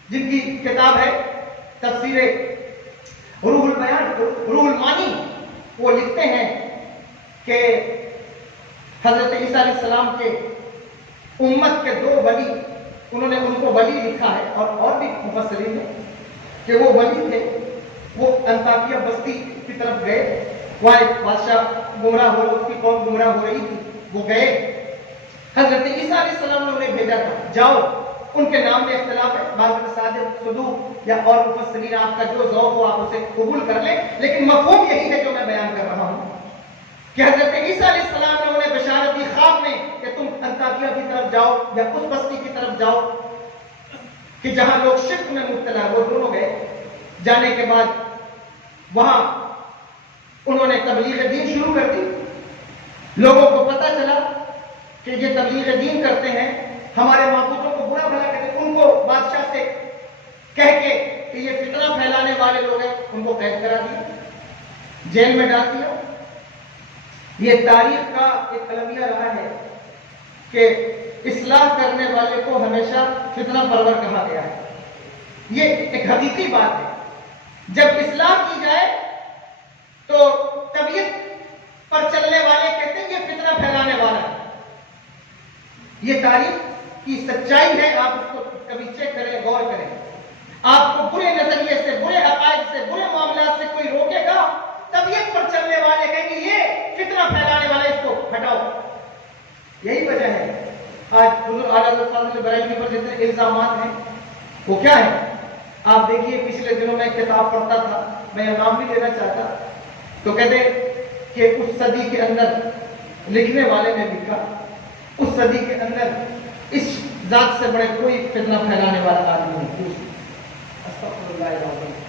جن کی کتاب ہے تفسیر روح البیان، روح المانی، وہ لکھتے ہیں کہ حضرت عیسیٰ علیہ السلام کے امت کے دو ولی، انہوں نے ان کو ولی لکھا ہے، اور بھی مفسرین ہیں کہ وہ ولی تھے۔ وہ انطاکیہ بستی کی طرف گئے، وہاں ایک بادشاہ گمراہ ہو رہا، اس کی قوم گمراہ ہو رہی تھی، وہ گئے۔ حضرت عیسیٰ علیہ السلام نے انہیں بھیجا تھا، جاؤ۔ ان کے نام میں اختلاف ہے، بعض صادق، صدوق یا اور مفسرین، آپ کا جو ذوق ہو آپ اسے قبول کر لیں، لیکن مفہوم یہی ہے جو میں بیان کر رہا ہوں کہ حضرت عیسیٰ علیہ السلام نے انہیں بشارت دی خواب میں کہ تم انطاکیہ کی طرف جاؤ یا اس بستی کی طرف جاؤ کہ جہاں لوگ شرک میں مبتلا۔ وہ دونوں گئے، جانے کے بعد وہاں انہوں نے تبلیغ دین شروع کر دی۔ لوگوں کو پتہ چلا کہ یہ تبلیغ دین کرتے ہیں، ہمارے معبودوں کو برا بھلا کہتے ہیں، ان کو بادشاہ سے کہہ کے کہ یہ فتنہ پھیلانے والے لوگ ہیں، ان کو قید کرا دیا، جیل میں ڈال دیا۔ یہ تاریخ کا ایک المیہ رہا ہے کہ اصلاح کرنے والے کو ہمیشہ فتنہ پرور کہا گیا ہے۔ یہ ایک حقیقی بات ہے، جب اصلاح کی جائے تو طبیعت پر چلنے والے کہتے ہیں یہ فتنہ پھیلانے والا ہے۔ یہ تاریخ کی سچائی ہے، آپ اس کو کبھی چیک کریں، غور کریں۔ آپ کو برے نظریے سے، برے عقائد سے، برے معاملات سے کوئی روکے گا، طبیعت پر چلنے والے کہیں گے یہ فتنہ پھیلانے والا، اس کو ہٹاؤ۔ یہی وجہ ہے آج حضور اعلیٰ حضرت فاضل بریلوی پر جتنے الزامات ہیں وہ کیا ہے؟ آپ دیکھیے پچھلے دنوں میں کتاب پڑھتا تھا، میں یہ نام بھی لینا چاہتا، تو کہتے کہ اس صدی کے اندر لکھنے والے نے لکھا، اس صدی کے اندر اس ذات سے بڑے کوئی فتنہ پھیلانے والا آدمی نہیں۔ استغفر اللہ العظیم۔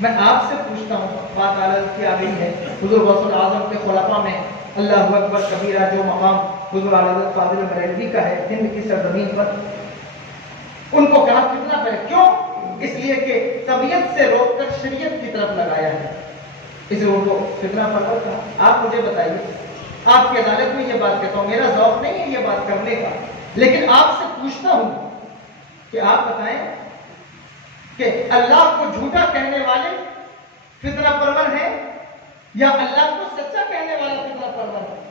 میں آپ سے پوچھتا ہوں، بات اعلیٰ کی آ گئی ہے، حضور غوث الاعظم کے خلفاء میں اللہ اکبر کبیرہ جو مقام حضور اعلیٰ حضرت فاضل بریلوی کا ہے ہند کی سرزمین پر، ان کو کہا فتنہ پھیلا، کیوں؟ اس لیے کہ طبیعت سے روک کر شریعت کی طرف لگایا ہے، اس لیے ان کو فتنہ پھیلا تھا۔ آپ مجھے بتائیے، آپ کی عدالت میں یہ بات کہتا ہوں، میرا ذوق نہیں ہے یہ بات کرنے کا، لیکن آپ سے پوچھتا ہوں کہ آپ بتائیں کہ اللہ کو جھوٹا کہنے والے فتنہ پرور ہیں یا اللہ کو سچا کہنے والا فتنہ پرور ہے؟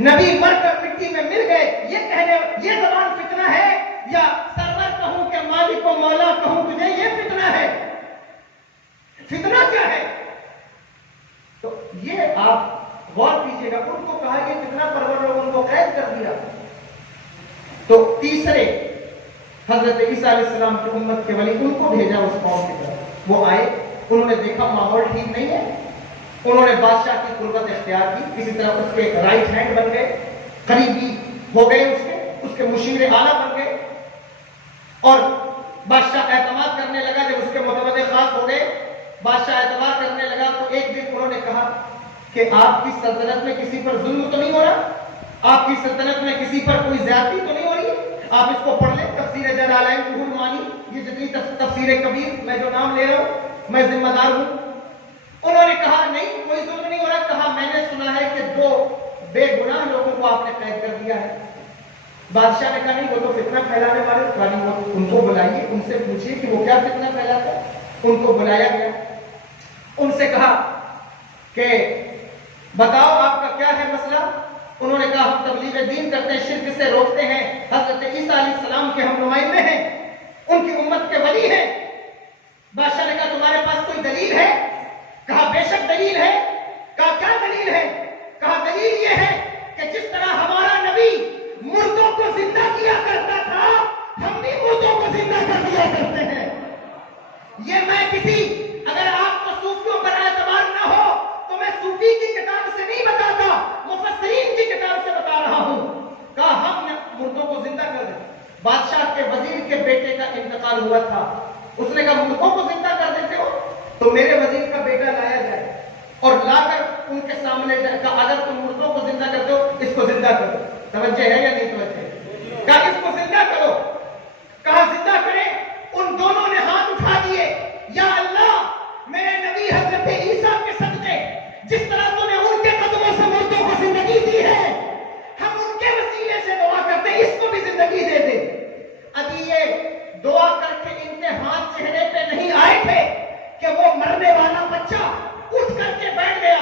نبی مر کر مٹی میں مل گئے، یہ زبان فتنہ ہے، یا سرور کہوں کہ مالک و مولا کہوں تجھے یہ فتنہ ہے؟ فتنہ کیا ہے؟ تو یہ آپ غور کیجئے گا، ان کو کہا یہ فتنہ پرور لوگ، ان کو قید کر دیا۔ تو تیسرے حضرت عیسیٰ علیہ السلام کی امت کے ولی، ان کو بھیجا اس قوم کی طرف۔ وہ آئے، انہوں نے دیکھا ماحول ٹھیک نہیں ہے، انہوں نے بادشاہ کی قربت اختیار کی، کسی طرح اس کے رائٹ ہینڈ بن گئے، قریبی ہو گئے، اس کے مشیر اعلیٰ بن گئے، اور بادشاہ اعتماد کرنے لگا۔ جب اس کے متوجہ خاص ہو گئے، بادشاہ اعتماد کرنے لگا، تو ایک دن انہوں نے کہا کہ آپ کی سلطنت میں کسی پر ظلم تو نہیں ہو رہا؟ آپ کی سلطنت میں کسی پر کوئی زیادتی تو نہیں ہو رہی؟ آپ اس کو پڑھ لیں، تفسیر جلالین روح المعانی، یہ جتنی تفسیر کبیر میں جو نام لے رہا ہوں میں ذمہ دار ہوں۔ انہوں نے کہا نہیں کوئی ظلم نہیں ہو رہا، کہا میں نے سنا ہے کہ 2 بے گناہ لوگوں کو آپ نے قید کر دیا ہے۔ بادشاہ نے کہا نہیں وہ تو فتنہ پھیلانے والے، ان کو بلائیے، ان سے پوچھیے کہ وہ کیا فتنہ پھیلاتے ہیں۔ ان کو بلایا گیا، ان سے کہا کہ بتاؤ آپ کا کیا ہے مسئلہ؟ انہوں نے کہا ہم تبلیغ دین کرتے ہیں، شرک سے روکتے ہیں، حضرت عیسیٰ علیہ السلام کے ہم نمائندے ہیں، ان کی امت کے ولی ہیں۔ بادشاہ نے کہا تمہارے پاس کوئی دلیل ہے؟ کہا بے شک دلیل ہے۔ کہا کیا دلیل ہے؟ کہا دلیل یہ ہے کہ جس طرح ہمارا نبی مردوں کو زندہ کیا کرتا تھا، ہم بھی مردوں کو زندہ کر دیا کرتے ہیں۔ یہ میں اگر آپ کو صوفیوں پر اعتبار نہ ہو تو میں صوفی کی کتاب سے نہیں بتاتا، مفسرین کی کتاب سے بتا رہا ہوں۔ کہا ہم مردوں کو زندہ کر دیں۔ بادشاہ کے وزیر کے بیٹے کا انتقال ہوا تھا، اس نے کہا مردوں کو زندہ کر دیتے ہو تو میرے وزیر کا بیٹا لایا جائے اور لا کر ان کے سامنے جائے، کہا اگر تم مردوں کو زندہ کرتے ہو اس کو زندہ کرو۔ توجہ ہے یا نہیں توجہ؟ کہا اس کو زندہ کرو۔ کہا زندہ کریں۔ ان دونوں نے ہاتھ اٹھا دیے، یا اللہ میرے نبی حضرت عیسیٰ کے صدقے جس طرح تو نے ان کے قدموں سے مردوں کو زندگی دی ہے، ہم ان کے وسیلے سے دعا کرتے ہیں اس کو بھی زندگی دے دے۔ ابھی یہ دعا کر کے ان کے ہاتھ چہرے پہ نہیں آئے تھے کہ وہ مرنے والا بچہ اٹھ کر کے بیٹھ گیا،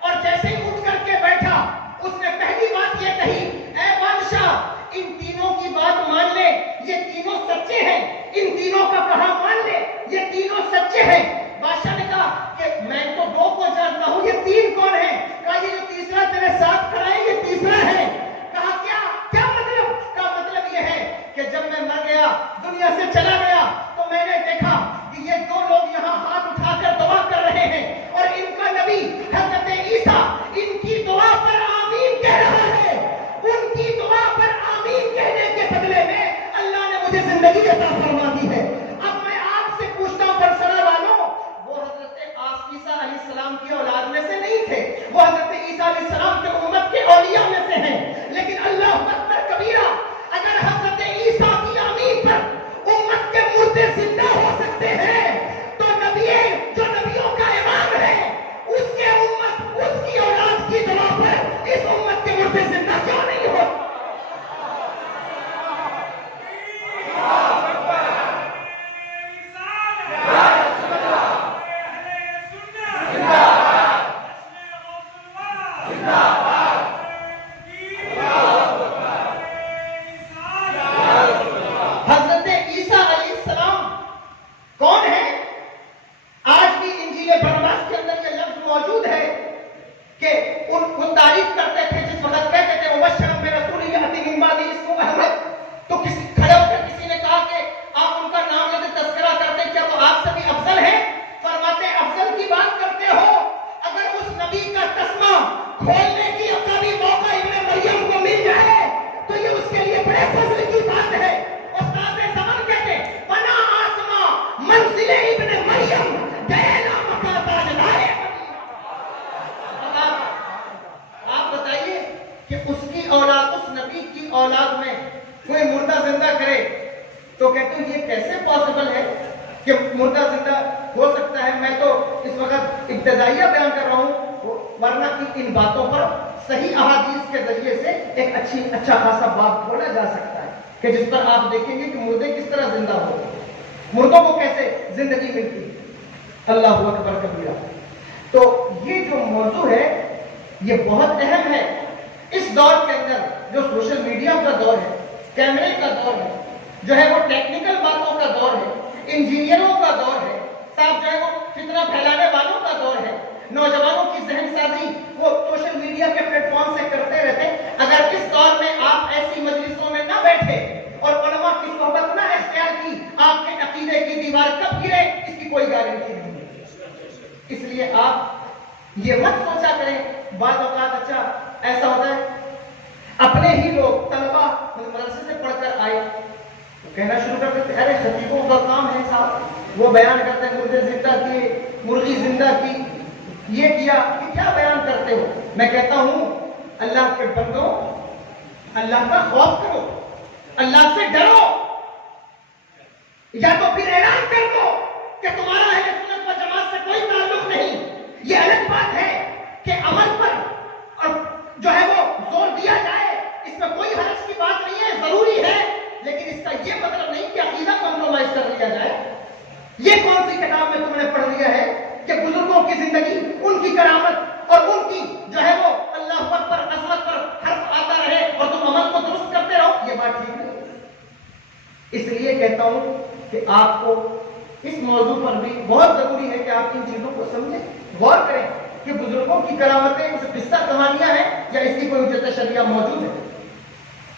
اور جیسے ہی اٹھ کر کے بیٹھا اس نے پہلی بات یہ کہی، اے بادشاہ ان تینوں کی بات مان لے، یہ تینوں سچے ہیں، ان تینوں کا کہا مان لے، یہ تینوں سچے ہیں۔ بادشاہ نے کہا کہ میں تو 2 کو جانتا ہوں، یہ 3 کون ہیں؟ کہا یہ جو تیسرا تیرے ساتھ کھڑا ہے یہ تیسرا ہے۔ کہا کیا مطلب؟ کہا مطلب یہ ہے کہ جب میں مر گیا، دنیا سے چلا گیا، تو میں نے دیکھا کہ یہ 2 لوگ یہاں ہاتھ اٹھا کر دعا کر رہے ہیں، اور ان کا نبی حضرت عیسیٰ ان کی دعا پر آمین کہہ رہا ہے۔ ان کی دعا پر آمین کہنے کے بدلے میں اللہ نے مجھے زندگی عطا فرما دی ہے۔ اب میں آپ سے پوچھتا ہوں برسرا والوں، وہ حضرت عیسیٰ علیہ السلام کی اولاد میں سے نہیں تھے، وہ حضرت عیسیٰ علیہ السلام کے امت کے اولیاء میں کہ اس کی اولاد، اس نبی کی اولاد میں کوئی مردہ زندہ کرے، تو کہتے ہیں یہ کیسے پاسبل ہے کہ مردہ زندہ ہو سکتا ہے؟ میں تو اس وقت ابتدائیہ بیان کر رہا ہوں، ورنہ کی ان باتوں پر صحیح احادیث کے ذریعے سے ایک اچھا خاصا باب کھولا جا سکتا ہے کہ جس پر آپ دیکھیں گے کہ مردے کس طرح زندہ ہوتے ہیں، مردوں کو کیسے زندگی ملتی ہے۔ اللہ اکبر کبیرہ۔ تو یہ جو موضوع ہے یہ بہت اہم ہے اس دور کے اندر، جو سوشل میڈیا کا دور ہے، کیمرے کا دور ہے، جو ہے وہ ٹیکنیکل باتوں کا دور ہے، انجینئروں کا دور ہے، صاحب جو ہے وہ فتنہ پھیلانے والوں کا دور ہے، نوجوانوں کی ذہن سازی وہ سوشل میڈیا کے پلیٹ فارم سے کرتے رہتے۔ اگر اس دور میں آپ ایسی مجلسوں میں نہ بیٹھے اور علماء کی صحبت نہ اختیار کی، آپ کے عقیدے کی دیوار کب گرے اس کی کوئی گارنٹی نہیں ہے۔ اس لیے آپ یہ مت سوچا کریں، بعض اوقات اچھا ایسا ہوتا ہے اپنے ہی لوگ طلبا مدرسے سے پڑھ کر آئے تو کہنا شروع کر دیتے، ارے خطیبوں کا کام ہے صاحب، وہ بیان کرتے ہیں مردے زندہ کیے، مرغی زندہ کی، یہ کیا، کہ کیا بیان کرتے ہو؟ میں کہتا ہوں اللہ کے بندوں، اللہ کا خوف کرو، اللہ سے ڈرو، یا تو پھر اعلان کر دو کہ تمہارا اہل سنت و جماعت سے کوئی تعلق نہیں۔ یہ الگ بات ہے کہ عمل پر اور جو ہے وہ زور دیا جائے، اس میں کوئی حرج کی بات نہیں ہے، ضروری ہے، لیکن اس کا یہ مطلب نہیں کہ عقیدہ کمپرومائز کر لیا جائے۔ یہ کون سی کتاب میں تم نے پڑھ لیا ہے کہ بزرگوں کی زندگی، ان کی کرامت اور ان کی جو ہے وہ اللہ پر عظمت پر حرف آتا رہے اور تم عمل کو درست کرتے رہو؟ یہ بات ٹھیک نہیں۔ اس لیے کہتا ہوں کہ آپ کو اس موضوع پر بھی بہت ضروری ہے کہ آپ ان چیزوں کو سمجھیں، غور کریں کہ بزرگوں کی کرامتیں قصہ کہانیاں ہیں یا اس کی کوئی حجت شرعیہ موجود ہے۔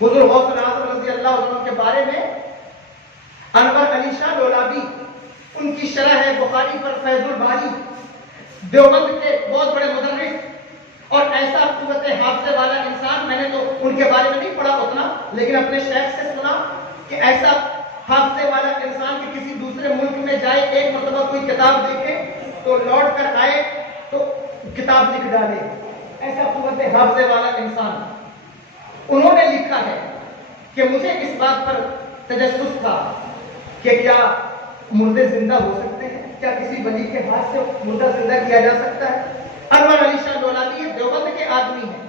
حضور غوث الاعظم رضی اللہ عنہ کے بارے میں انور علی شاہ لولابی، ان کی شرح ہے بخاری پر فیض الباری، دیوبند کے بہت بڑے مدرس اور ایسا قوت حافظے والا انسان، میں نے تو ان کے بارے میں نہیں پڑھا اتنا، لیکن اپنے شیخ سے سنا کہ ایسا حافظے والا انسان کہ کسی دوسرے ملک میں جائے، ایک مرتبہ کوئی کتاب دیکھے تو لوٹ کر آئے تو کتاب لکھ ڈالے، ایسا قوت حافظے والا انسان۔ انہوں نے لکھا ہے کہ مجھے اس بات پر تجسس تھا کہ کیا مردے زندہ ہو سکتے ہیں، کیا کسی ولی کے ہاتھ سے مردہ زندہ کیا جا سکتا ہے؟ انور علی شاہ لولابی یہ دیوبند کے آدمی ہیں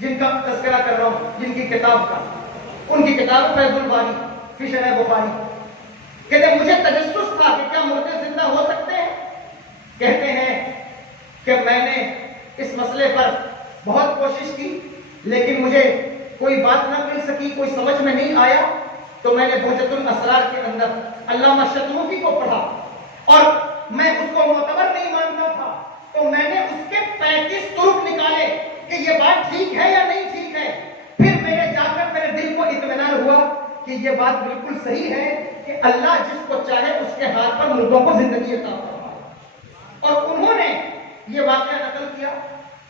جن کا تذکرہ کر رہا ہوں، جن کی کتاب کا، ان کی کتاب فیض الباری فی شرح بخاری، کہتے ہیں مجھے تجسس تھا کہ کیا مردے زندہ ہو سکتے ہیں؟ کہتے ہیں کہ میں نے اس مسئلے پر بہت کوشش کی لیکن مجھے کوئی بات نہ مل سکی، کوئی سمجھ میں نہیں آیا، تو میں نے بہجت الاسرار کے اندر علامہ شتروفی کو پڑھا اور میں اس کو معتبر نہیں مانتا تھا، تو میں نے اس کے 35 طرق نکالے کہ یہ بات ٹھیک ہے یا نہیں ٹھیک ہے۔ پھر میرے جا کر میرے دل کو اطمینان ہوا کہ یہ بات بالکل صحیح ہے کہ اللہ جس کو چاہے اس کے ہاتھ پر مردوں کو زندگی عطا فرمائے۔ اور انہوں نے یہ واقعہ نقل کیا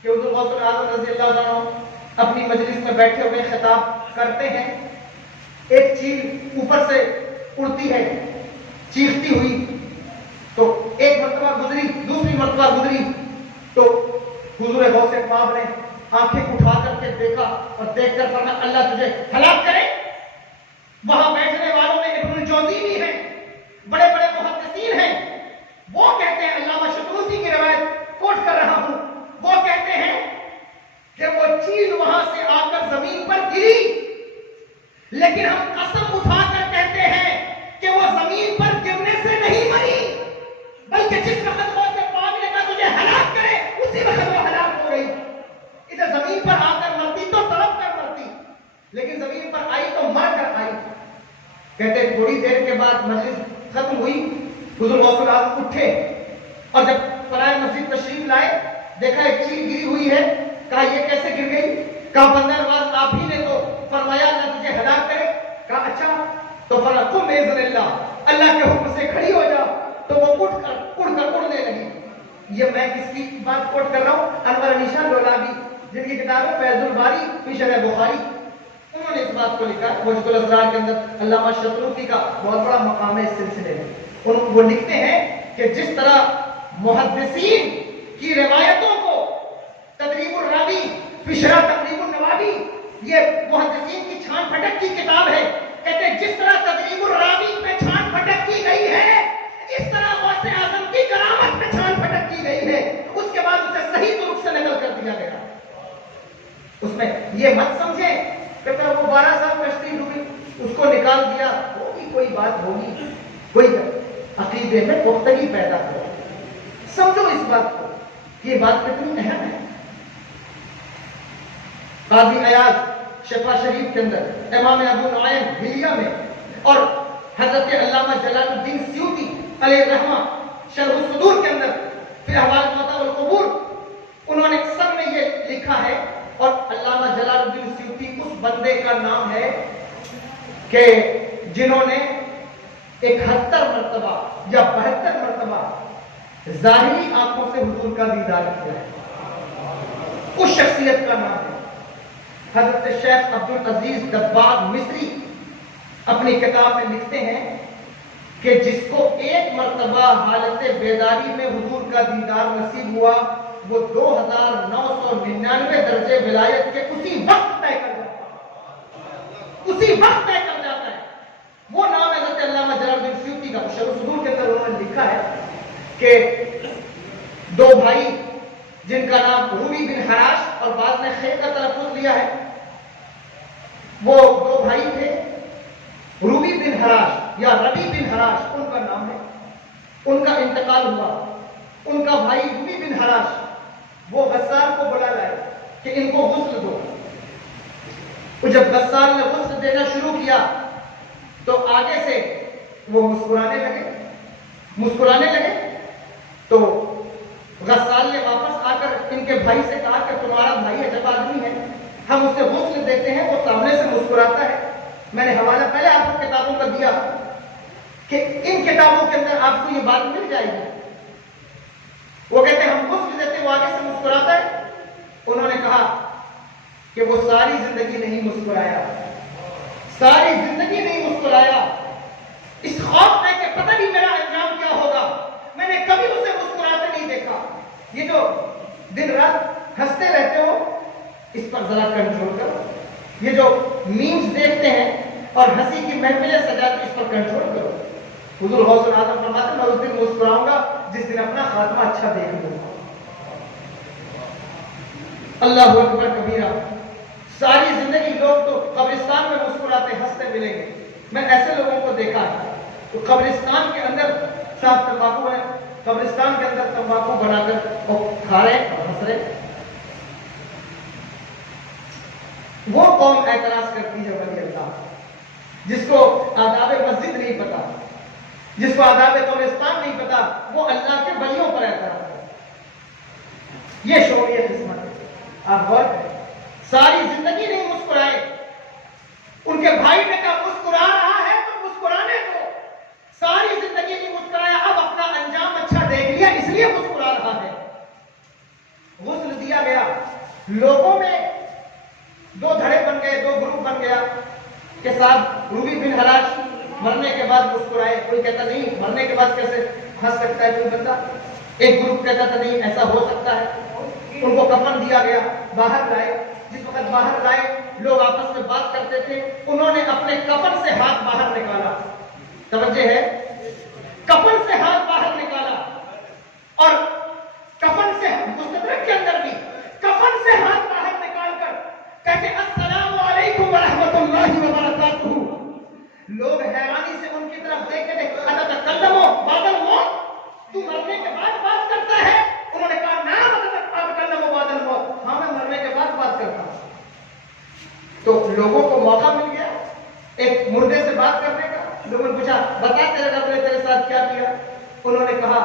کہ حضور غوث الاعظم رضی اللہ عنہ اپنی مجلس میں بیٹھے ہوئے خطاب کرتے ہیں، ایک چیل اوپر سے اڑتی ہے چیختی ہوئی، تو ایک مرتبہ گزری، دوسری مرتبہ گزری، تو حضور غوث پاک نے آنکھیں اٹھا کر کے دیکھا اور دیکھ کر فرمایا اللہ تجھے ہلاک کرے۔ وہاں بیٹھنے والوں میں ابن الجوزی بھی ہیں، بڑے بڑے محدثین ہیں، وہ کہتے ہیں، علامہ شتروفی کی روایت کوٹ کر رہا ہوں، وہ کہتے ہیں کہ وہ چیل وہاں سے آ کر زمین پر گری، لیکن ہم قسم اٹھا کر کہتے ہیں کہ وہ زمین پر گرنے سے نہیں مری، بلکہ جس وقت غوث پاک نے کہا تجھے ہلاک کرے اسی وقت وہ ہلاک ہو گئی۔ ادھر زمین پر آ کر مرتی تو تڑپ کر مرتی، لیکن زمین پر آئی تو مر کر آئی۔ کہتے ہیں تھوڑی دیر کے بعد مجلس ختم ہوئی، حضور غوث الاعظم اٹھے اور جب فلائے مسجد تشریف لائے، دیکھا ایک چیل گری ہوئی ہے، کہا یہ کیسے گر گئی؟ کہا بندہ نواز آپ ہی نے تو فرمایا اللہ تجھے ہلاک کرے۔ کہا اچھا، تو فرمایا تم باذن اللہ کے حکم سے کھڑی ہو جا، تو وہ اڑ کر اڑنے لگی۔ یہ میں کس کی بات کوٹ کر رہا ہوں؟ انور علی شاہ لولابی، جن کی کتاب ہے فیض الباری فی شرح بخاری، انہوں نے اس بات کو لکھا۔ بہجت الاسرار کے اندر علامہ شتروفی کا بہت بڑا مقام ہے اس سلسلے میں۔ وہ لکھتے ہیں کہ جس طرح محدثین کی روایتوں کو تدریب الراوی فی شرح تقریب النوابی یہ محدثین کی چھان پھٹک کی کتاب ہے. کہتے ہیں جس طرح تدریب الراوی پہ چھان پھٹک کی گئی ہے اس طرح غوث اعظم کی کرامت پہ چھان پھٹک کی گئی ہے. اس کے بعد اسے صحیح طرق سے نقل کر دیا گیا. اس میں یہ مت سمجھیں کہ وہ 12 سال کشتی ڈوبی اس کو نکال دیا, ہوگی کوئی بات ہوگی, کوئی عقیدے میں پختگی پیدا کرو. سمجھو اس بات کو, یہ بات کتنی اہم ہے. قاضی عیاض شفا شریف کے اندر, امام ابو نعیم حلیہ میں, اور حضرت علامہ جلال الدین سیوطی علیہ الرحمہ شرح الصدور کے اندر فی احوال الموتى والقبور, انہوں نے سب میں یہ لکھا ہے. اور علامہ جلال الدین سیوطی اس بندے کا نام ہے کہ جنہوں نے 71 مرتبہ یا 72 مرتبہ ظاہری آنکھوں سے حضور کا دیدار کیا ہے. اس شخصیت کا نام ہے. حضرت شیخ عبدالعزیز دباغ مصری اپنی کتاب میں لکھتے ہیں کہ جس کو ایک مرتبہ حالت بیداری میں حضور کا دیدار نصیب ہوا وہ 2999 درجے ولایت کے اسی وقت طے کر جاتا ہے. اسی وقت طے کر جاتا ہے. وہ نام حضرت علامہ جلال الدین سیوطی کا. شرح الصدور کے اندر انہوں نے لکھا ہے کہ 2 بھائی جن کا نام رومی بن حراش اور بعض نے خیر کا تلفظ لیا ہے, وہ 2 بھائی تھے. رومی بن حراش یا ربی بن حراش ان کا نام ہے. ان کا انتقال ہوا. ان کا بھائی رومی بن حراش وہ غسان کو بلا لائے کہ ان کو غسل دو. تو جب غسان نے غسل دینا شروع کیا تو آگے سے وہ مسکرانے لگے. تو غسان نے واپس آ کر ان کے بھائی سے کہا کہ تمہارا بھائی عجب آدمی ہے, ہم اسے غسل دیتے ہیں وہ سامنے سے مسکراتا ہے. میں نے حوالہ پہلے آپ کو کتابوں کا دیا کہ ان کتابوں کے اندر آپ کو یہ بات مل جائے گی. وہ کہتے ہیں ہم غسل دیتے وہ آگے سے مسکراتا ہے. انہوں نے کہا کہ وہ ساری زندگی نہیں مسکرایا, ساری زندگی نہیں مسکرایا. اس خوف میں کہ پتہ نہیں میرا انجام کیا ہوگا, میں نے کبھی اسے مسکراتے نہیں دیکھا. یہ جو دن رات ہنستے رہتے ہو اس پر ذرا کنٹرول کرو. یہ جو میمز دیکھتے ہیں اور ہنسی کی محفلیں سجاتے اس پر کنٹرول کرو. حضور غوث اعظم فرماتے ہیں میں اس دن مسکراؤں گا جس دن اپنا خاتمہ اچھا دیکھ لوں گا. اللہ اکبر کبیرہ. ساری زندگی لوگ تو قبرستان میں مسکراتے ہنستے ملیں گے. میں ایسے لوگوں کو دیکھا ہے تو قبرستان کے اندر صاحب تمباکو ہے, قبرستان کے اندر تمباکو بنا کر وہ کھا رہے اور ہنس رہے. وہ قوم اعتراض کرتی ہے ولی اللہ جس کو آداب مسجد نہیں پتا, جس کو آداب قبرستان نہیں پتا, وہ اللہ کے ولیوں پر اعتراض کرتا. یہ شعوری قسمت ہے. آپ غور کریں, ساری زندگی نہیں مسکرائے. ان کے بھائی نے کہا مسکرا رہا ہے تو مسکرانے دو. ساری زندگی نہیں مسکرایا, اب اپنا انجام اچھا دیکھ لیا اس لیے مسکرا رہا ہے. غسل دیا گیا. لوگوں میں 2 دھڑے بن گئے, 2 گروپ بن گیا کہ صاحب رومی بن حراش مرنے کے بعد مسکرائے. کوئی کہتا نہیں مرنے کے بعد کیسے ہنس سکتا ہے کوئی بندہ. ایک گروپ کہتا تھا نہیں ایسا ہو سکتا ہے. ان کو کفن دیا گیا, باہر لائے. جس وقت باہر لائے لوگ آپس میں بات کرتے تھے, انہوں نے اپنے کفن سے ہاتھ باہر نکالا. توجہ ہے, کفن سے ہاتھ باہر نکالا. اور کفن سے مستدرک کے اندر بھی کفن سے ہاتھ باہر نکال کر کہتے السلام علیکم ورحمۃ اللہ وبرکاتہ. لوگ حیرانی سے ان کی طرف دیکھ کے اتکلمو بعد الموت, تو مرنے کے بعد بات کرتا ہے. انہوں نے کہا نعم اتکلمو بعد الموت, ہاں میں مرنے کے بعد بات کرتا ہوں. تو لوگوں کو موقع مل گیا ایک مردے سے بات کرنے کا. لوگوں نے پوچھا بتا تیرے رب نے تیرے ساتھ کیا کیا. انہوں نے کہا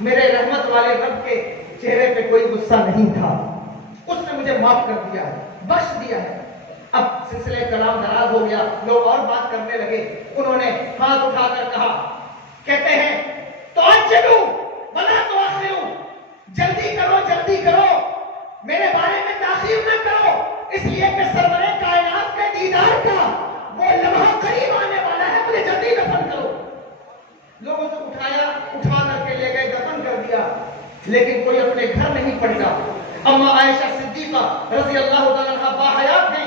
میرے رحمت والے رب کے چہرے پہ کوئی غصہ نہیں تھا, اس نے مجھے معاف کر دیا ہے, بخش دیا ہے. اب سلسلے کلام دراز ہو گیا, لوگ اور بات کرنے لگے. انہوں نے ہاتھ اٹھا کر کہا, کہتے ہیں تو عجلو ولا تؤخروا, جلدی کرو جلدی کرو, میرے بارے میں تاخیر نہ کرو, اس لیے کہ سرور کائنات کے دیدار کا وہ لمحہ قریب آنے والا ہے, مجھے جلدی دفن کرو. لوگوں سے اٹھا کر کے لے گئے, دفن کر دیا. لیکن کوئی اپنے گھر نہیں پڑتا. اما عائشہ صدیقہ رضی اللہ تعالیٰ عنہا باحیات ہیں.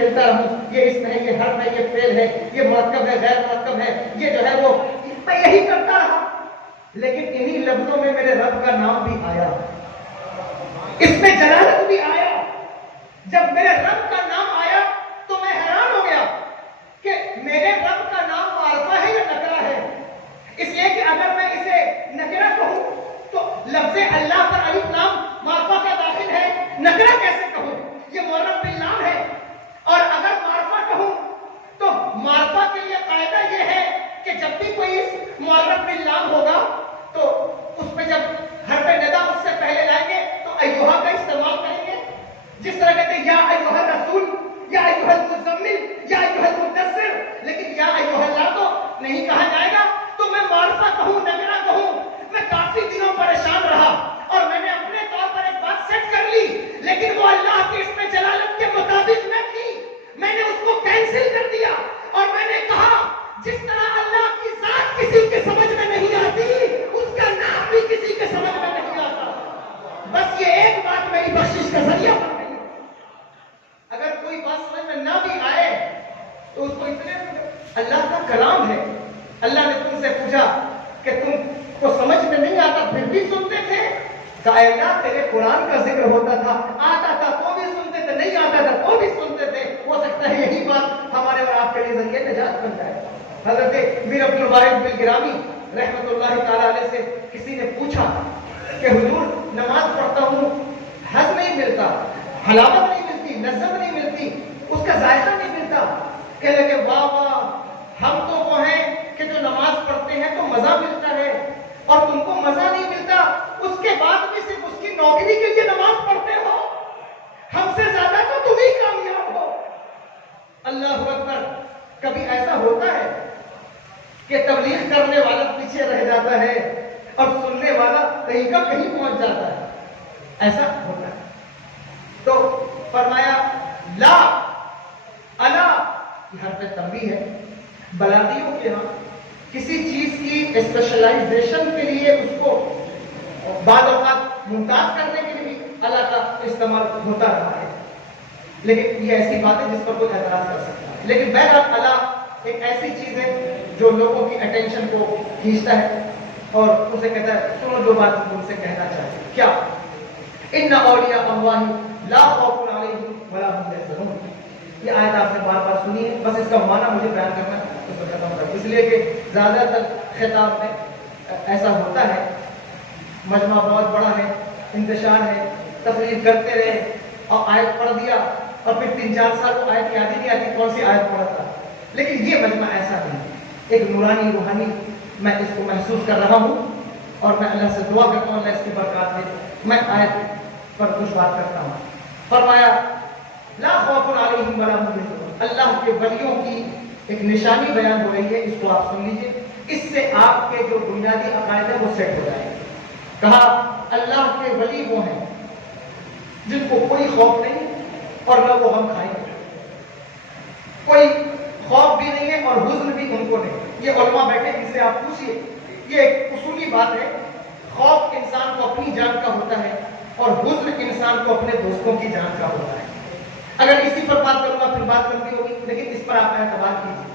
کھیلتا رہوں، یہ اسم ہے، یہ حرف ہے، یہ فعل ہے، یہ مرکب ہے، غیر مرکب ہے، یہ جو ہے وہ، میں یہی کرتا رہا. لیکن انہی لفظوں میں میرے رب کا نام بھی آیا، اس میں جلالت بھی آیا. جب میرے رب کا نام آیا تو میں حیران ہو گیا کہ میرے رب کا نام معرفہ ہے یا نکرہ ہے. اس لیے کہ اگر میں اسے نکرہ کہوں تو لفظ اللہ پر الف لام معرفہ کا داخل ہے، نکرہ کیسے کہوں؟ یہ معرف باللام ہے. اور اگر معرفہ کہوں تو معرفہ کے لیے قاعدہ یہ ہے کہ جب بھی کوئی اس معرف باللام ہوگا تو اس پہ جب حرف ندا اس سے پہلے لائیں گے تو ایھا کا استعمال کریں گے. جس طرح کہتے ہیں یا ایھا الرسول، یا ایھا المزمل، یا ایھا المدثر، لیکن یا ایھا اللہ تو نہیں کہا جائے گا. تو میں معرفہ کہوں نکرہ کہوں، میں کافی دنوں پریشان رہا اور میں نے اپنے طور پر ایک بات سیٹ کر لی، لیکن وہ اللہ کے اس میں جلالت کے مطابق نہ تھی. میں نے اس کو کینسل کر دیا اور میں نے کہا جس طرح اللہ کی ذات کسی کے سمجھ میں نہیں آتی، اس کا نام بھی کسی کے سمجھ میں نہیں آتا. بس یہ ایک بات میری بخشش کا ذریعہ بن گئی. اگر کوئی بات سمجھ میں نہ بھی آئے تو اس کو اتنے اللہ کا کلام ہے. اللہ نے تم سے پوچھا کہ تم کو سمجھ میں نہیں آتا پھر بھی سنتے تھے. کائنات تیرے قرآن کا ذکر ہوتا تھا، آتا تھا تو بھی سنتے تھے، نہیں آتا تھا تو بھی سنتے تھے. ہو سکتا ہے یہی بات ہمارے اور آپ کے لیے ذریعہ نجات بن جائے. حضرت میر عبد الواحد بالگرامی رحمۃ اللہ تعالی علیہ سے کسی نے پوچھا کہ حضور نماز پڑھتا ہوں، حظ نہیں ملتا، حلاوت نہیں ملتی، لذت نہیں ملتی، اس کا ذائقہ نہیں ملتا. کہنے لگے واہ واہ، ہم تو وہ ہیں کہ جو نماز پڑھتے ہیں تو مزہ ملتا ہے اور تم کو مزہ نہیں ملتا، اس کے بعد بھی صرف اس کی نوکری کے لیے نماز پڑھتے ہو. ہم سے زیادہ تو تم ہی کامیاب ہو. اللہ اکبر. کبھی ایسا ہوتا ہے کہ تبلیغ کرنے والا پیچھے رہ جاتا ہے اور سننے والا کہیں کا کہیں پہنچ جاتا ہے. ایسا ہوتا ہے. تو فرمایا لا الا، یہ حرف تنبیہ ہے. بلاغیوں کے ہاں کسی چیز کی اسپیشلائزیشن کے لیے اس کو بعض اوقات ممتاز کرنے کے لیے بھی اللہ کا استعمال ہوتا رہا ہے. لیکن یہ ایسی بات ہے جس پر کوئی اعتراض کر سکتا ہے. لیکن بہرحال اللہ ایک ایسی چیز ہے جو لوگوں کی اٹینشن کو کھینچتا ہے اور اسے کہتا ہے سنو جو بات تم سے کہنا چاہتے. کیا؟ ان اولیاء اللہ لا خوف علیہم ولا هم یحزنون. یہ آیت آپ نے بار بار سنی ہے، بس اس کا معنی مجھے بیان کرنا اس لیے کہ زیادہ تر خطاب میں ایسا ہوتا ہے، مجمع بہت بڑا ہے، انتشار ہے، تقریر کرتے رہے اور آیت پڑھ دیا اور پھر 3-4 سال کو آیت یاد ہی نہیں آتی کون سی آیت پڑھا تھا. لیکن یہ مجمع ایسا نہیں، ایک نورانی روحانی میں اس کو محسوس کر رہا ہوں اور میں اللہ سے دعا کرتا ہوں اللہ اس کی برکات دے. میں آیت پر کچھ بات کرتا ہوں. فرمایا لا خوف علیہم ولا هم یحزنون. اللہ کے ولیوں کی ایک نشانی بیان ہو رہی ہے، اس کو آپ سن لیجئے. اس سے آپ کے جو بنیادی عقائد ہیں وہ سیٹ ہو جائیں. کہا اللہ کے ولی وہ ہیں جن کو کوئی خوف نہیں اور نہ وہ غم کھائیں گے. کوئی خوف بھی نہیں ہے اور حزن بھی ان کو نہیں. یہ علماء بیٹھے ان سے آپ پوچھئے، یہ ایک اصولی بات ہے. خوف انسان کو اپنی جان کا ہوتا ہے اور حزن انسان کو اپنے دوستوں کی جان کا ہوتا ہے. اگر اسی پر بات کروں گا پھر بات لمبی ہوگی، لیکن اس پر آپ اعتبار کیجیے.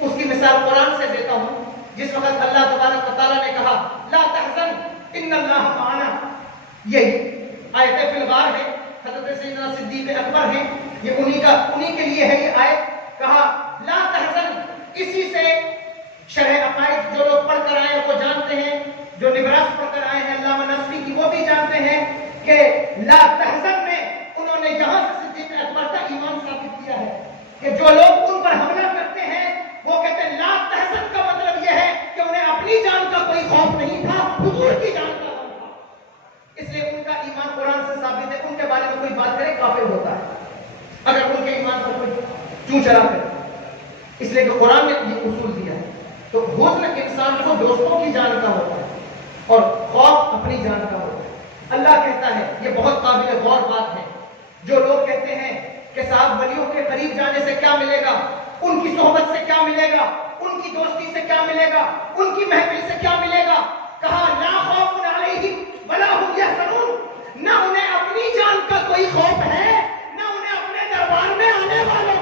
اس کی مثال قرآن سے دیتا ہوں. جس وقت اللہ تبارک و تعالیٰ نے کہا لا تحزن ان اللہ معنا، یہی آیت فی الغار ہے، حضرت سیدنا صدیق اکبر ہیں، یہ انہی کے لیے ہے یہ آیت. کہا لا تحزن. اسی سے شرح عقائد جو لوگ پڑھ کر آئے ہیں وہ جانتے ہیں، جو نبراس پڑھ کر آئے ہیں علامہ نصفی کی وہ بھی جانتے ہیں کہ لا تحزن میں انہوں نے یہاں سے صدیق اکبر کا ایمان ثابت کیا ہے کہ جو لوگ ان پر حملہ کرتے ہیں وہ کہتے ہیں لا تحزن کا مطلب یہ ہے کہ انہیں اپنی جان کا کوئی خوف نہیں تھا، حضور کی جان کا خوف تھا. اس لیے ان کا ایمان قرآن سے ثابت ہے. ان کے بارے میں کوئی بات کرے کافر ہوتا ہے اگر ان کے ایمان پر کوئی چوں چلا کرے، اس لیے کہ قرآن نے یہ اصول دیا ہے. تو حزن انسان کو دوستوں کی جان کا ہوتا ہے اور خوف اپنی جان کا ہوتا ہے. اللہ کہتا ہے، یہ بہت قابل غور بات ہے، جو لوگ کہتے ہیں کہ صاحب ولیوں کے قریب جانے سے کیا ملے گا، ان کی صحبت سے کیا ملے گا، ان کی دوستی سے کیا ملے گا، ان کی محفل سے کیا ملے گا. کہا لا خوف علیہم ولا هم یحزنون. نہ انہیں اپنی جان کا کوئی خوف ہے، نہ انہیں اپنے دربار میں آنے والوں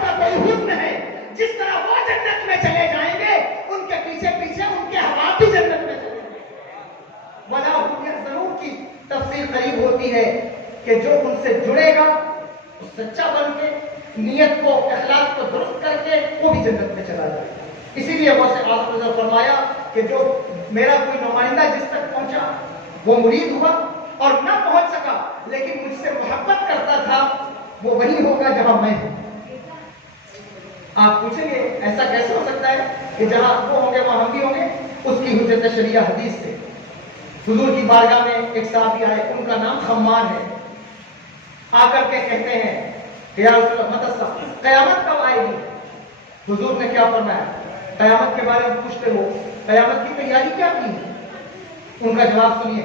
قریب ہوتی ہے کہ جو ان سے جڑے گا وہ سچا بن کے نیت کو اخلاص کو درست کر کے وہ بھی جنت میں چلا جائے. اسی لیے غوث اعظم نے فرمایا کہ جو میرا کوئی نمائندہ جس تک پہنچا وہ مرید ہوا اور نہ پہنچ سکا لیکن مجھ سے محبت کرتا تھا وہ وہی ہوگا جہاں میں ہوں. آپ پوچھیں گے ایسا کیسے ہو سکتا ہے کہ جہاں وہ ہوں گے وہاں ہم بھی ہوں گے؟ اس کی حجت شریعہ حدیث سے. حضور کی بارگاہ میں ایک صحابی آئے, ان کا نام خمار ہے. آ کر کے کہتے ہیں کہ یا رسول اللہ قیامت کب آئے گی؟ حضور نے کیا فرمایا؟ قیامت کے بارے میں پوچھتے ہو, قیامت کی تیاری کیا کی ہے؟ ان کا جواب سنیے.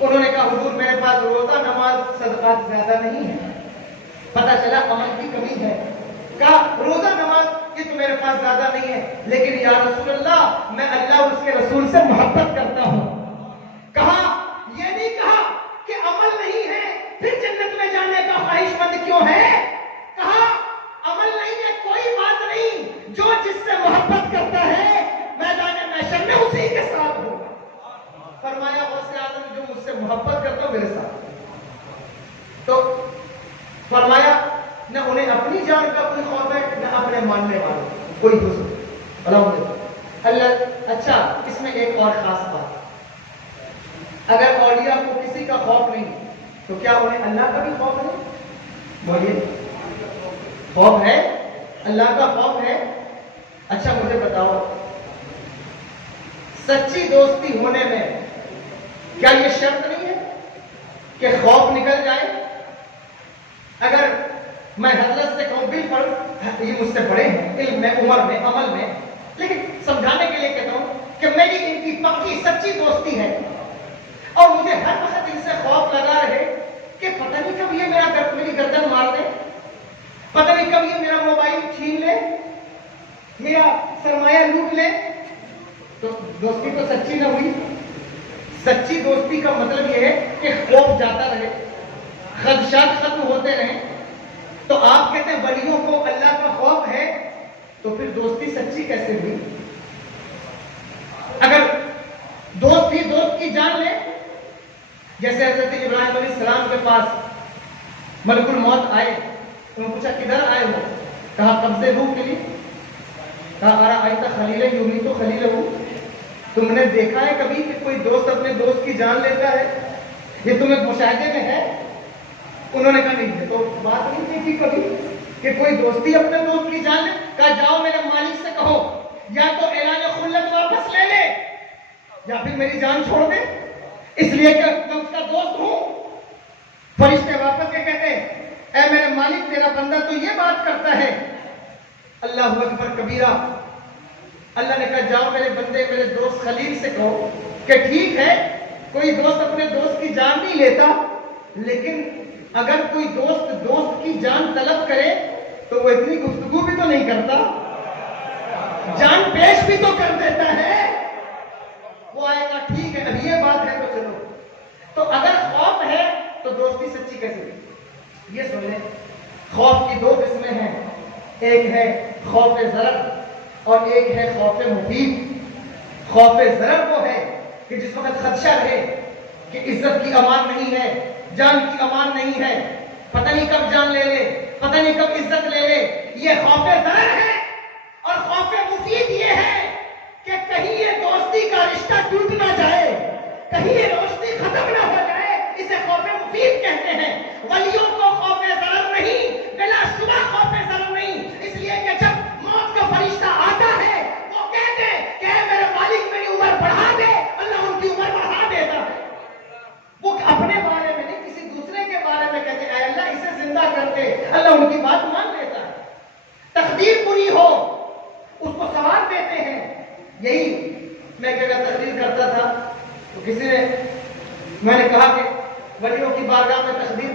انہوں نے کہا حضور میرے پاس روزہ نماز صدقات زیادہ نہیں ہے. پتہ چلا عمل کی کمی ہے. کہا روزہ نماز یہ تو میرے پاس زیادہ نہیں ہے لیکن یا رسول اللہ میں اللہ اور اس کے رسول سے محبت کرتا ہوں. کہا یہ نہیں کہا کہ عمل نہیں ہے پھر جنت میں جانے کا خواہش مند کیوں ہے. کہا عمل نہیں ہے کوئی بات نہیں, جو جس سے محبت کرتا ہے میدان محشر میں اسی کے ساتھ ہوگا. فرمایا غوث اعظم جو مجھ سے محبت کرتا ہو میرے ساتھ. تو فرمایا نہ انہیں اپنی جان کا کوئی خوف ہے نہ اپنے ماننے والوں کوئی حضور اللہ. اچھا اس میں ایک اور خاص بات, اگر اولیاء کو کسی کا خوف نہیں تو کیا انہیں اللہ کا بھی خوف نہیں؟ بولیے خوف ہے, اللہ کا خوف ہے. اچھا مجھے بتاؤ سچی دوستی ہونے میں کیا یہ شرط نہیں ہے کہ خوف نکل جائے؟ اگر میں حضرت سے کہوں بالفرض یہ مجھ سے بڑے ہیں علم میں عمر میں عمل میں, لیکن سمجھانے کے لیے کہتا ہوں کہ میری ان کی پکی سچی دوستی ہے اور مجھے ہر وقت ان سے خوف لگا رہے کہ پتہ نہیں کب یہ میری گردن مار دے, پتہ نہیں کب یہ میرا موبائل چھین لے, میرا سرمایہ لوٹ لے, تو دوستی تو سچی نہ ہوئی. سچی دوستی کا مطلب یہ ہے کہ خوف جاتا رہے, خدشات ختم ہوتے رہیں. تو آپ کہتے ہیں ولیوں کو اللہ کا خوف ہے تو پھر دوستی سچی کیسے ہوئی؟ اگر دوست ہی دوست کی جان لے, جیسے حضرت ابراہیم علیہ السلام کے پاس ملک الموت آئے, انہوں نے پوچھا کدھر آئے ہو؟ کہا قبضے روح کے لیے. کہا آرا آئی تا خلیل یومی تو خلیل ہو. تم نے دیکھا ہے کبھی کہ کوئی دوست اپنے دوست کی جان لیتا ہے؟ یہ تمہیں مشاہدے میں ہے؟ انہوں نے کہا نہیں ہے تو بات نہیں دیکھی کبھی کہ کوئی دوستی اپنے دوست کی جان لے. کہا جاؤ میرے مالک سے کہو یا تو اعلان خلت واپس لے لے یا پھر میری جان چھوڑ دے, اس لیے کہ میں اس کا دوست ہوں. فرشتے واپس کے کہتے ہیں اے میرے مالک تیرا بندہ تو یہ بات کرتا ہے. اللہ اکبر کبیرہ. اللہ نے کہا جاؤ میرے بندے میرے دوست خلیل سے کہو کہ ٹھیک ہے کوئی دوست اپنے دوست کی جان نہیں لیتا, لیکن اگر کوئی دوست کی جان طلب کرے تو وہ اتنی گفتگو بھی تو نہیں کرتا, جان پیش بھی تو کر دیتا ہے. وہ آئے گا ٹھیک ہے اب یہ بات ہے تو چلو. تو اگر خوف ہے تو دوستی سچی کیسے ہوئی؟ یہ سن لیں, خوف کی دو قسمیں ہیں, ایک ہے خوف ضرر اور ایک ہے خوف مفید. خوف ضرر وہ ہے کہ جس وقت خدشہ رہے کہ عزت کی امان نہیں ہے, جان کی امان نہیں ہے, پتہ نہیں کب جان لے لے, پتہ نہیں کب عزت لے لے, یہ خوف ضرر ہے. اور خوف مفید یہ ہے کہ کہیں یہ دوستی کا رشتہ ٹوٹ نہ جائے, کہیں یہ روشنی ختم نہ ہو جائے, اسے خوف مفید کہتے ہیں. ولیوں کو خوف ضرر نہیں, بلا شبہ خوف ضرر نہیں, اس لیے کہ جب موت کا فرشتہ آتا ہے وہ کہتے کہ اے میرے مالک میری عمر بڑھا دے, اللہ ان کی عمر بڑھا دیتا ہے. وہ اپنے بارے میں نہیں کسی دوسرے کے بارے میں کہتے اے اللہ اسے زندہ کر دے, اللہ ان کی بات مان لیتا ہے. تقدیر بری ہو اس کو ثواب دیتے ہیں. یہی میں ایک جگہ تقریر کرتا تھا تو کسی نے میں نے کہا کہ ولیوں کی بارگاہ میں تقدیر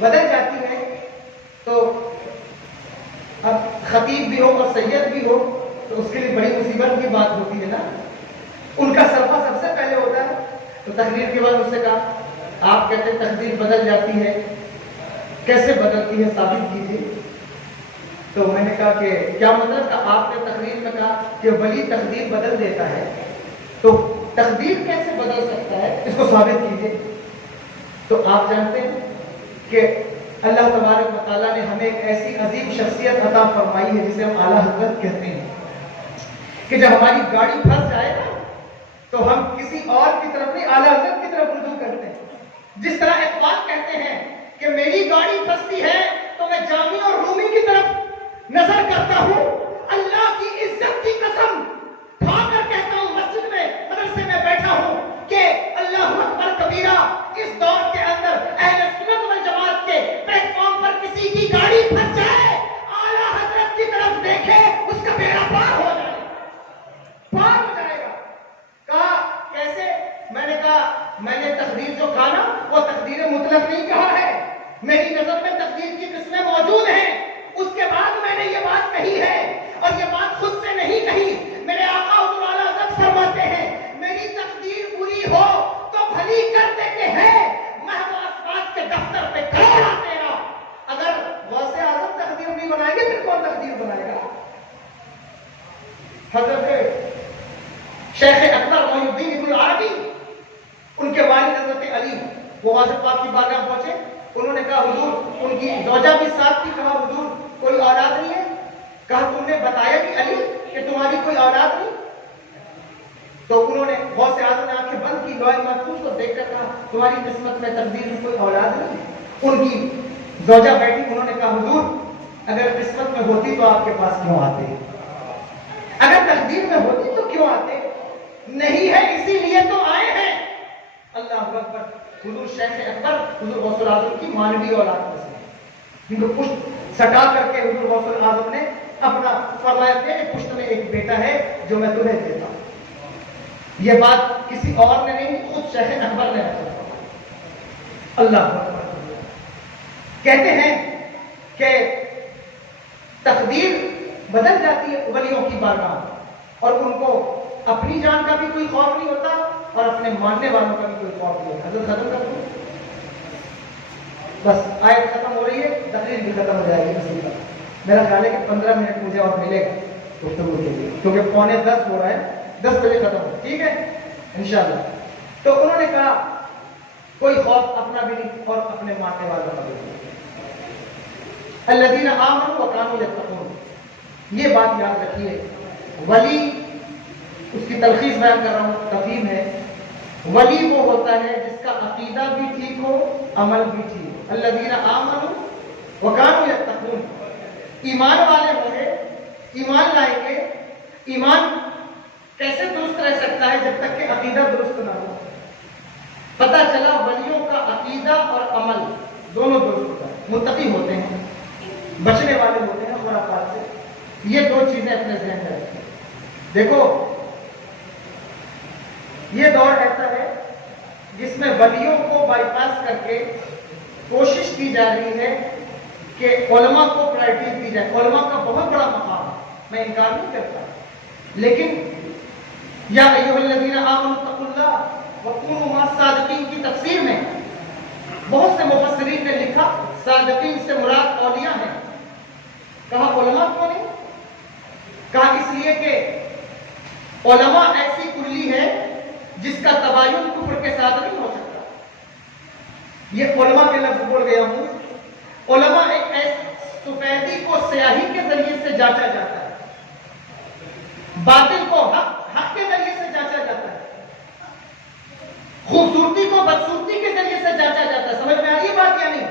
بدل جاتی ہے, تو اب خطیب بھی ہو اور سید بھی ہو تو اس کے لیے بڑی مصیبت کی بات ہوتی ہے نا. ان کا صرفہ سب سے پہلے ہوتا ہے. تو تقریر کے بعد اس سے کہا آپ کہتے ہیں تقدیر بدل جاتی ہے, کیسے بدلتی ہے ثابت کیجیے. تو میں نے کہا کہ کیا مطلب کہ آپ نے تقریر میں کہا کہ ولی تقدیر بدل دیتا ہے, تو تقدیر کیسے بدل سکتا ہے, اس کو ثابت کیجیے. تو آپ جانتے ہیں کہ اللہ تبارک و تعالیٰ نے ہمیں ایک ایسی عظیم شخصیت عطا فرمائی ہے جسے ہم اعلیٰ حضرت کہتے ہیں، کہ جب ہماری گاڑی پھنس جائے نا تو ہم کسی اور کی طرف نہیں، اعلیٰ حضرت کی طرف رجوع کرتے ہیں۔ جس طرح ایک بات کہتے ہیں کہ میری گاڑی پھنستی ہے تو میں جامی اور رومی کی طرف نظر کرتا ہوں، اللہ کی عزت کی قسم کھا کر کہتا ہوں، مسجد میں مدرسے میں بیٹھا ہوں کہ اللہ اکبر کبیرہ، اس دور کے اندر اہل سنت والجماعت کے پلیٹ فارم پر کسی کی گاڑی پھنس جائے، اعلیٰ حضرت کی طرف دیکھے، اس کا بیڑا پار ہو جائے، پار ہو جائے گا۔ کہا کیسے؟ میں نے کہا میں نے تقدیر جو کہا نا وہ تقدیر مطلق نہیں کہا ہے، میری نظر میں تقدیر کی قسمیں موجود ہیں، اس کے بعد میں نے یہ بات کہی ہے، اور یہ بات خود سے نہیں کہی، میرے آقا حضور اعلیٰ حضرت فرماتے ہیں میری تقدیر بری ہو تو بھلی کر دیتے ہیں، محو اسبات کے دفتر پہ کروڑا تیرا۔ اگر غوث اعظم تقدیر نہیں بنائیں گے پھر کون تقدیر بنائے گا؟ حضرت شیخ اکبر محی الدین ابن العربی، ان کے والد حضرت علی، وہ غوث پاک کی بارگاہ پہنچے، انہوں نے کہا حضور، ان کی زوجہ بھی ساتھ تھی، کہا حضور کوئی اولاد نہیں ہے؟ کہا تم نے بتایا کہ علی کہ تمہاری کوئی اولاد نہیں؟ تو انہوں نے غوث اعظم نے آنکھیں بند کی، لوح محفوظ کو دیکھ کر کہا تمہاری قسمت میں تقدیر میں کوئی اولاد نہیں۔ ان کی زوجہ بیٹھی، انہوں نے کہا حضور اگر قسمت میں ہوتی تو آپ کے پاس کیوں آتے؟ اگر تقدیر میں ہوتی تو کیوں آتے؟ نہیں ہے اسی لیے تو آئے ہیں۔ اللہ اکبر۔ حضور شیخ اکبر حضور غوث الاعظم کی مانوی اولاد میں سے، ان کو پشت سٹا کر کے حضور غوث الاعظم نے اپنا فرمایا کہ پشت میں ایک بیٹا ہے جو میں تمہیں دیتا ہوں۔ یہ بات کسی اور نے نہیں، خود شیخ اکبر نے رکھا۔ اللہ اکبر۔ کہتے ہیں کہ تقدیر بدل جاتی ہے ولیوں کی بارگاہ، اور ان کو اپنی جان کا بھی کوئی خوف نہیں ہوتا اور اپنے ماننے والوں کا بھی کوئی خوف نہیں ہوتا۔ حضرت ختم کر دوں، بس آیت ختم ہو رہی ہے، تقریر بھی ختم ہو جائے گی اسی کا۔ میرا خیال ہے کہ 15 منٹ مجھے اور ملے گا گفتگو کے لیے، کیونکہ 9:45 ہو رہا ہے، 10 بجے ختم ہو، ٹھیک ہے انشاءاللہ۔ تو انہوں نے کہا کوئی خوف اپنا بھی نہیں اور اپنے ماننے والوں کا بھی نہیں۔ الذین آمنوا وکانوا یتقون، یہ بات یاد رکھیے۔ ولی، اس کی تلخیص بیان کر رہا ہوں، تفہیم ہے، ولی وہ ہوتا ہے جس کا عقیدہ بھی ٹھیک ہو، عمل بھی ٹھیک ہو۔ الذین آمنوا وکانوا یتقون، ایمان والے ہوں گے، ایمان لائیں گے۔ ایمان کیسے درست رہ سکتا ہے جب تک کہ عقیدہ درست نہ ہو؟ پتہ چلا ولیوں کا عقیدہ اور عمل دونوں درست ہوتا ہے، متقی ہوتے ہیں، بچنے والے ہوتے ہیں خرافات سے۔ یہ دو چیزیں اپنے ذہن میں رکھیں۔ دیکھو یہ دور ایسا ہے جس میں ولیوں کو بائی پاس کر کے کوشش کی جا رہی ہے کہ علماء کو پرائرٹی دی جائے۔ علماء کا بہت بڑا مقام ہے، میں انکار نہیں کرتا، لیکن یا ایھا الذین آمنوا اتقوا اللہ وکونوا مع الصادقین کی تفسیر میں بہت سے مفسرین نے لکھا صادقین سے مراد اولیاء ہیں۔ کہا علماء کیوں نہیں؟ کہا اس لیے کہ علماء ایسی کلی ہے جس کا تباین کفر کے ساتھ نہیں ہو سکتا۔ یہ علماء کے لفظ بول گیا ہوں۔ علماء ایک ایسی سفیدی کو سیاہی کے ذریعے سے جانچا جاتا ہے، باطل کو حق کے ذریعے سے جانچا جاتا ہے، خوبصورتی کو بدصورتی کے ذریعے سے جانچا جاتا ہے۔ سمجھ میں آ رہی ہے بات یا نہیں؟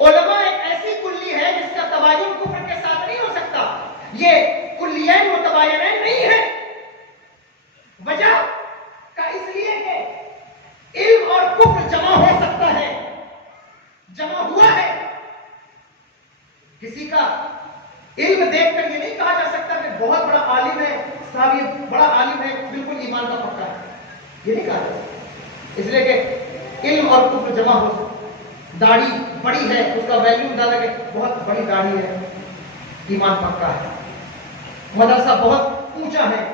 علماء ایک ایسی کلی ہے جس کا تباین کفر کے ساتھ نہیں ہو سکتا۔ یہ کلیین متباینین نہیں ہے۔ وجہ کا اس لیے کہ علم اور کفر جمع ہو سکتا ہے، جمع ہوا ہے۔ کسی کا علم دیکھ کر یہ نہیں کہا جا سکتا کہ بہت بڑا عالم ہے، صاحب یہ بڑا عالم ہے، بالکل ایمان کا پکا ہے، یہ نہیں کہا جا سکتا۔ اس لیے کہ علم اور کفر جمع ہو سکتا ہے۔ داڑھی بڑی ہے، اس کا ویلیو زیادہ کہ بہت بڑی داڑھی ہے، ایمان پکا ہے۔ مدرسہ بہت اونچا ہے،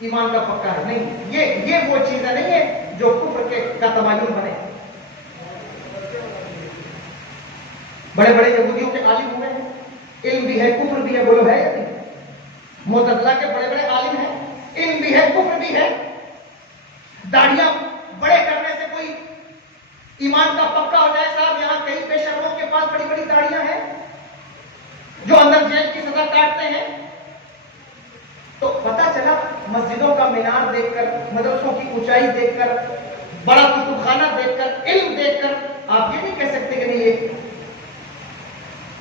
ایمان کا پکا ہے۔ نہیں، یہ وہ چیزیں نہیں ہے جو کفر کا تباین بنے۔ بڑے بڑے یہودیوں کے عالم ہوئے ہیں، علم بھی ہے کفر بھی ہے، بولو ہے یا نہیں؟ معتزلہ کے بڑے بڑے عالم ہیں، علم بھی ہے کفر بھی ہے۔ داڑھیاں بڑے کرنے سے کوئی ایمان کا پکا ہو جائے. صاحب یہاں کئی بے شرموں کے پاس بڑی بڑی داڑیاں ہیں جو اندر جیل کی سزا کاٹتے ہیں. تو پتا چلا مسجدوں کا مینار دیکھ کر, مدرسوں کی اونچائی دیکھ کر, بڑا کتب خانہ دیکھ کر, علم دیکھ کر آپ یہ نہیں کہہ سکتے کہ نہیں یہ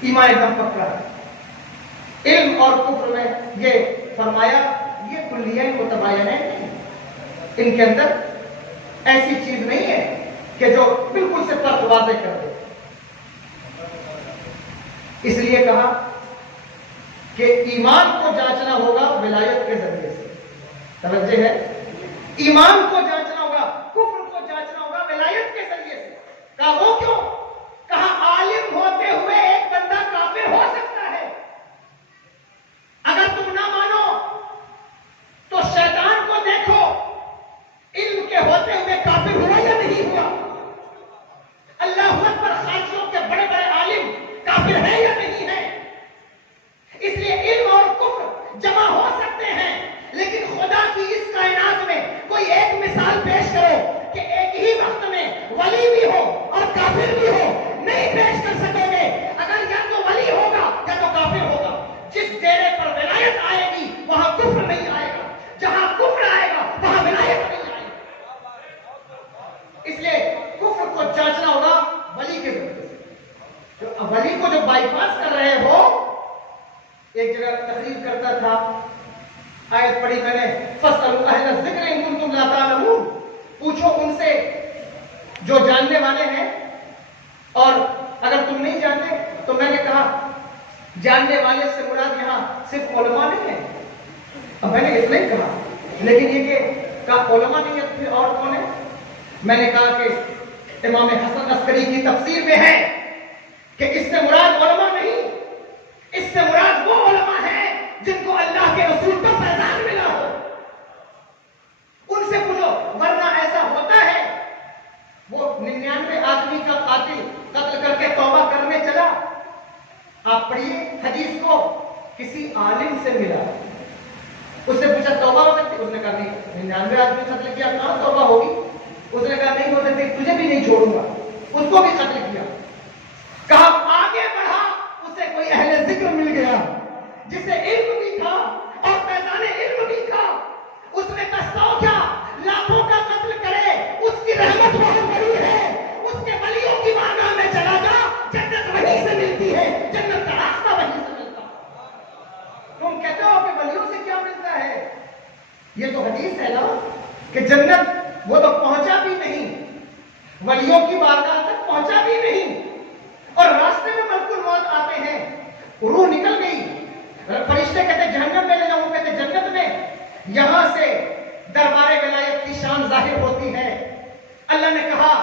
ایمان ایک دم پکا ہے. علم اور کفر میں یہ فرمایا یہ کلیہ متباین ہے, ان کے اندر ایسی چیز نہیں ہے کہ جو بالکل سے فرق واضح کر دے. اس لیے کہا کہ ایمان کو جانچنا ہوگا ولایت کے ذریعے سے. توجہ ہے, ایمان کو جانچنا ہوگا, کفر کو جانچنا ہوگا ولایت کے ذریعے سے. کہا وہ کیوں؟ کہا عالم ہوتے ہوئے ایک بندہ کافر ہو سکتا ہے. اگر تم نہ مانو تو شیطان کو دیکھو, علم کے ہوتے ہوئے کافر ہوا یا نہیں ہوا؟ اللہ اکبر خارجیوں کے بڑے بڑے عالم کافر ہے یا نہیں ہے؟ اس لیے علم اور کفر جمع ہو سکتے ہیں, لیکن خدا کی اس کائنات میں کوئی ایک مثال پیش کرو کہ ایک ہی وقت میں ولی بھی ہو اور کافر بھی ہو, نہیں پیش کر سکو گے. اگر یا تو ولی ہوگا یا تو کافر ہوگا. جس ڈیرے پر ولایت آئے گی وہاں کفر نہیں آئے گا, جہاں کفر آئے گا وہاں ولایت نہیں آئے گا. اس لیے کفر کو جانچنا ہوگا ولی کے ذریعے سے. جو ولی کو جو بائی پاس کر رہے ہو, ایک جگہ تقریر کرتا تھا, آیت پڑھی میں نے, فَاسْأَلُوا أَهْلَ الذِّكْرِ إِن كُنتُمْ لَا تَعْلَمُونَ, پوچھو ان سے جو جاننے والے ہیں, اور اگر تم نہیں جانتے تو میں نے کہا جاننے والے سے مراد یہاں صرف علماء نہیں ہے. اب میں نے اس نہیں کہا, لیکن یہ کہ علماء نہیں ہے پھر اور کون ہے؟ میں نے کہا کہ امام حسن عسکری کی تفسیر میں ہے کہ اس سے مراد علماء نہیں, اس سے مراد وہ علماء ہیں جن کو اللہ کے رسول کا فیضان ملا ہو. ان سے پوچھو, ورنہ ایسا ہوتا ہے وہ 99 آدمی کا قتل کر کے توبہ کرنے چلا. آپ پڑھیے حدیث کو, کسی عالم سے ملا, اس سے پوچھا توبہ ہو سکتی؟ اس نے کہا نہیں. 99 آدمی قتل کیا, کہاں توبہ ہوگی؟ اس نے کہا نہیں ہو سکتی, تجھے بھی نہیں چھوڑوں گا. اس کو بھی قتل کیا. کہا آگے بڑھا, اسے کوئی اہل ذکر مل گیا جسے علم بھی تھا اور فیضان علم بھی تھا. اس نے کہا 100 کیا لاکھوں کا قتل کرے, اس کی رحمت بہت بڑی ہے. اس کے ولیوں کی بارگاہ میں چلا جا, جنت وہیں سے ملتی ہے, جنت کا راستہ وہیں سے ملتا ہے. تم کہتے ہو کہ ولیوں سے کیا ملتا ہے؟ یہ تو حدیث ہے نا کہ جنت وہ تو پہنچا بھی نہیں, ولیوں کی بارگاہ تک پہنچا بھی نہیں, اور راستے میں ملک الموت آتے ہیں, روح نکل گئی, فرشتے کہتے جہنم میں لے جاؤں, کہتے جنت میں. یہاں سے دربار ولایت کی شان ظاہر ہوتی ہے. اللہ نے کہا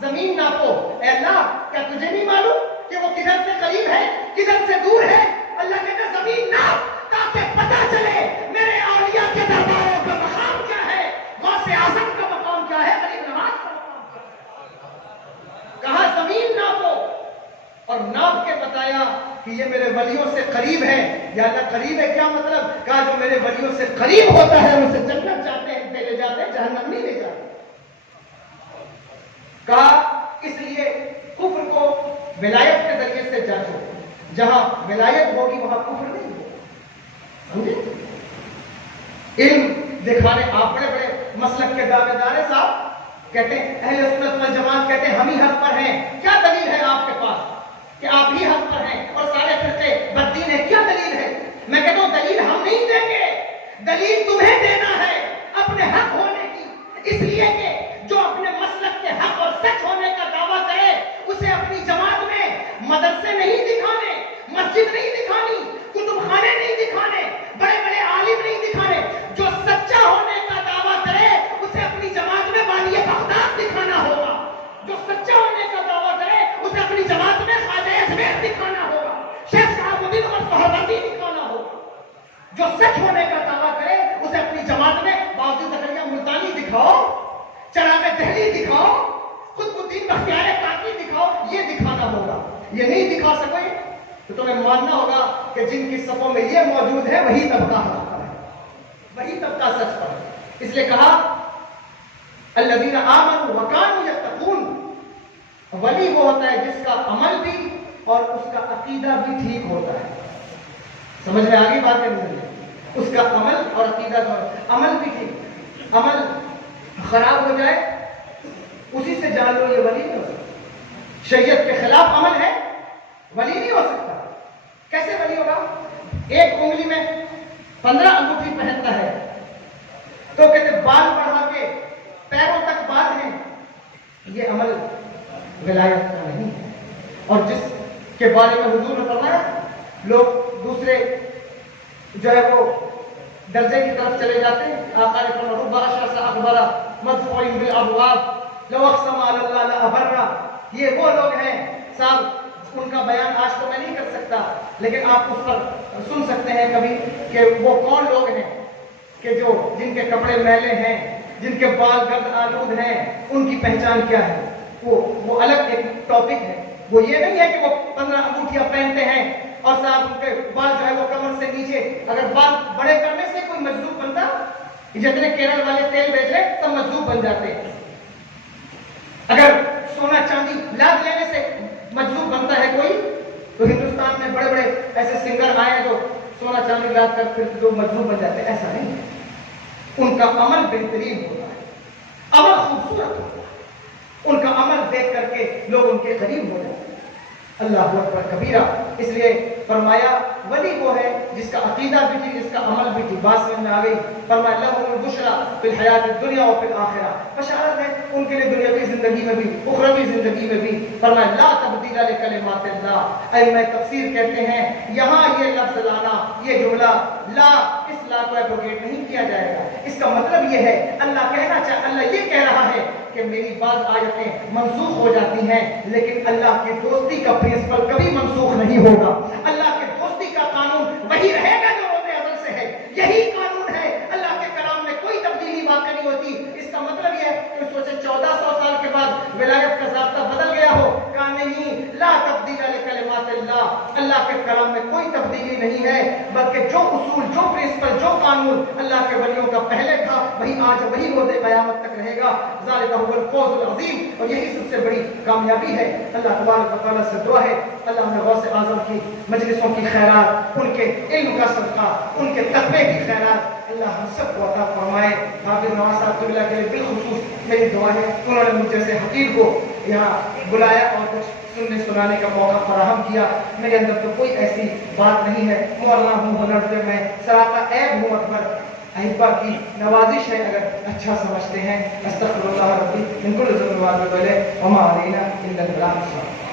زمین ناپو, اے اللہ کیا تجھے نہیں معلوم کہ وہ کدھر سے قریب ہے کدھر سے دور ہے؟ اللہ کہتا زمین ناپ تاکہ پتہ چلے میرے اولیاء کے درباروں کا مقام کیا ہے, غوث اعظم کا مقام کیا ہے, غریب نواز کا مقام کیا ہے. کہا زمین ناپو, اور ناپ کے بتایا کہ یہ میرے ولیوں سے قریب ہے. یا اللہ قریب ہے کیا مطلب؟ کہا جو میرے ولیوں سے قریب ہوتا ہے اسے جنت جاتے ہیں لے جاتے ہیں, جہنم نہیں لے جاتے. کہا اس لیے کفر کو ولایت کے ذریعے سے جانچو, جہاں ولایت ہوگی وہاں کفر نہیں ہوگا. سمجھے؟ علم دکھانے, آپ بڑے بڑے مسلک کے دعوے دار ہیں صاحب, کہتے ہیں اہل سنت والجماعت کہتے ہیں ہم ہی حق پر ہیں. کیا دلیل ہے آپ کے پاس کہ آپ ہی حق پر ہیں اور سارے فرقے بددین ہیں؟ کیا دلیل ہے؟ میں کہتا ہوں دلیل ہم نہیں دیں گے, دلیل تمہیں دینا ہے اپنے حق ہونے کی. اس لیے کہ جو اپنے مسلک کے حق اور سچ ہونے کا دعویٰ کرے اسے اپنی جماعت میں مدرسے نہیں دکھانے, مسجد نہیں دکھانی, کتب خانے نہیں دکھانے, بڑے بڑے عالم نہیں دکھانے. جو سچا ہونے کا دعویٰ کرے اسے اپنی جماعت میں والی بغداد دکھانا ہوگا. جو سچا ہونے کا دعویٰ کرے اسے اپنی جماعت میں خواجہ اجمیر دکھانا ہوگا, شیخ صاحب الدین اور صحابتی دکھانا ہوگا. جو سچ ہونے کا دعویٰ کرے اسے اپنی جماعت میں باوجود زکریا ملتانی دکھاؤ, چراغ دہلی دکھاؤ, قطب الدین بختیار کاکی دکھاؤ, یہ دکھانا ہوگا. یہ نہیں دکھا سکے تو تمہیں ماننا ہوگا کہ جن کی صفوں میں یہ موجود ہے وہی طبقہ حق پر ہے, وہی طبقہ سچ پر ہے. اس لیے کہا الذین آمنوا وکانوا یتقون, ولی وہ ہوتا ہے جس کا عمل بھی اور اس کا عقیدہ بھی ٹھیک ہوتا ہے. سمجھ میں آگے بات ہے؟ اس کا عمل اور عقیدہ کا عمل بھی ٹھیک. عمل خراب ہو جائے اسی سے جان لو یہ ولی نہیں ہو سکتا. شریعت کے خلاف عمل ہے ولی نہیں ہو سکتا. کیسے ولی ہوگا؟ ایک انگلی میں 15 انگوٹھی پہنتا ہے تو کہتے بال بڑھا کے پیروں تک بال ہیں. یہ عمل ولایت کا نہیں ہے. اور جس کے بارے میں حضور نے فرمایا لوگ دوسرے جو ہے وہ درجے کی طرف چلے جاتے ہیں. آقا نے فرمایا رب اشعث اغبر مدفوع بالابواب لو اقسم علی اللہ لابرہ. یہ وہ لوگ ہیں صاحب، ان کا بیان آج تو میں نہیں کر سکتا لیکن آپ اس پر سن سکتے ہیں کبھی کہ وہ کون لوگ ہیں کہ جو جن کے کپڑے میلے ہیں، جن کے بال گرد آلود ہیں، ان کی پہچان کیا ہے. وہ الگ ایک ٹاپک ہے. وہ یہ نہیں ہے کہ وہ 15 انگوٹھیاں پہنتے ہیں اور صاحب ان کے بال جو ہے وہ کمر سے نیچے. اگر بال بڑے کرنے سے کوئی مجذوب بنتا، جتنے کیرل والے تیل بیچ رہے سب مجذوب بن جاتے ہیں. اگر سونا چاندی لاد لینے سے مجذوب بنتا ہے کوئی، تو ہندوستان میں بڑے بڑے ایسے سنگر آئے جو سونا چاندی لاد کر پھر لوگ مجذوب بن جاتے ہیں. ایسا نہیں ہے. ان کا عمل بہترین ہوتا ہے، عمل خوبصورت ہوتا ہے. ان کا عمل دیکھ کر کے لوگ ان کے قریب ہو جاتے ہیں. اللہ اکبر کبیرہ. اس لیے فرمایا ولی وہ ہے جس کا عقیدہ بھی ٹھیک، جس کا عمل بھی ٹھیک. بات سمجھ میں آ گئی؟ فرمایا لہم البشریٰ فی الحیات الدنیا و فی الآخرہ. بشارت ہے ان کے لیے دنیاوی زندگی میں بھی اخروی زندگی میں بھی. فرمایا لا تبدیل لکلمات اللہ. ائمہ تفسیر کہتے ہیں یہاں یہ لفظ لانا، یہ جملہ لا، اس لا کو ایبروگیٹ نہیں کیا جائے گا. اس کا مطلب یہ ہے اللہ کہنا چاہے، اللہ یہ کہہ رہا ہے کہ میری بعض آیتیں منسوخ ہو جاتی ہیں لیکن اللہ کی دوستی کا پرنسپل کبھی منسوخ نہیں ہوگا. اللہ کے دوستی کا قانون وہی رہے گا جو روز ازل سے ہے. یہی قانون ہے. اللہ کے کلام میں کوئی تبدیلی واقع نہیں ہوتی. اس کا مطلب یہ ہے کہ سوچے 1400 سال کے بعد ولایت کا ضابطہ بدل گیا ہو. کہا نہیں، لا تبدیل لکلمات اللہ. اللہ کے کلام میں کوئی تبدیلی نہیں ہے بلکہ جو اصول، جو پرنسپل، جو قانون اللہ کے ولیوں کا پہلے تھا وہی آج وہی روز قیامت تک رہے گا. ذالک هو الفوز العظیم. اور یہی سب سے بڑی کامیابی ہے. اللہ تبارک و تعالیٰ سے دعا ہے اللہ ہمیں غوث اعظم کی مجلسوں کی خیرات، ان کے علم کا صدقہ، ان کے تقوی کی خیرات اللہ ہم سب کو عطا فرمائے. حافظ نواز صاحب قبلہ کے لیے بالخصوص میری دعا ہے. انہوں نے مجھ جیسے حقیر کو یہاں بلایا اور کچھ سننے سنانے کا موقع فراہم کیا. میرے اندر تو کوئی ایسی بات نہیں ہے، مولانا ہوں، ہنر پہ میں سراپا عیب ہوں. اکبر احبا کی نوازش ہے اگر اچھا سمجھتے ہیں. استغفر اللہ ربی من کل ذنب و خطیئۃ وما علینا الا البلاغ.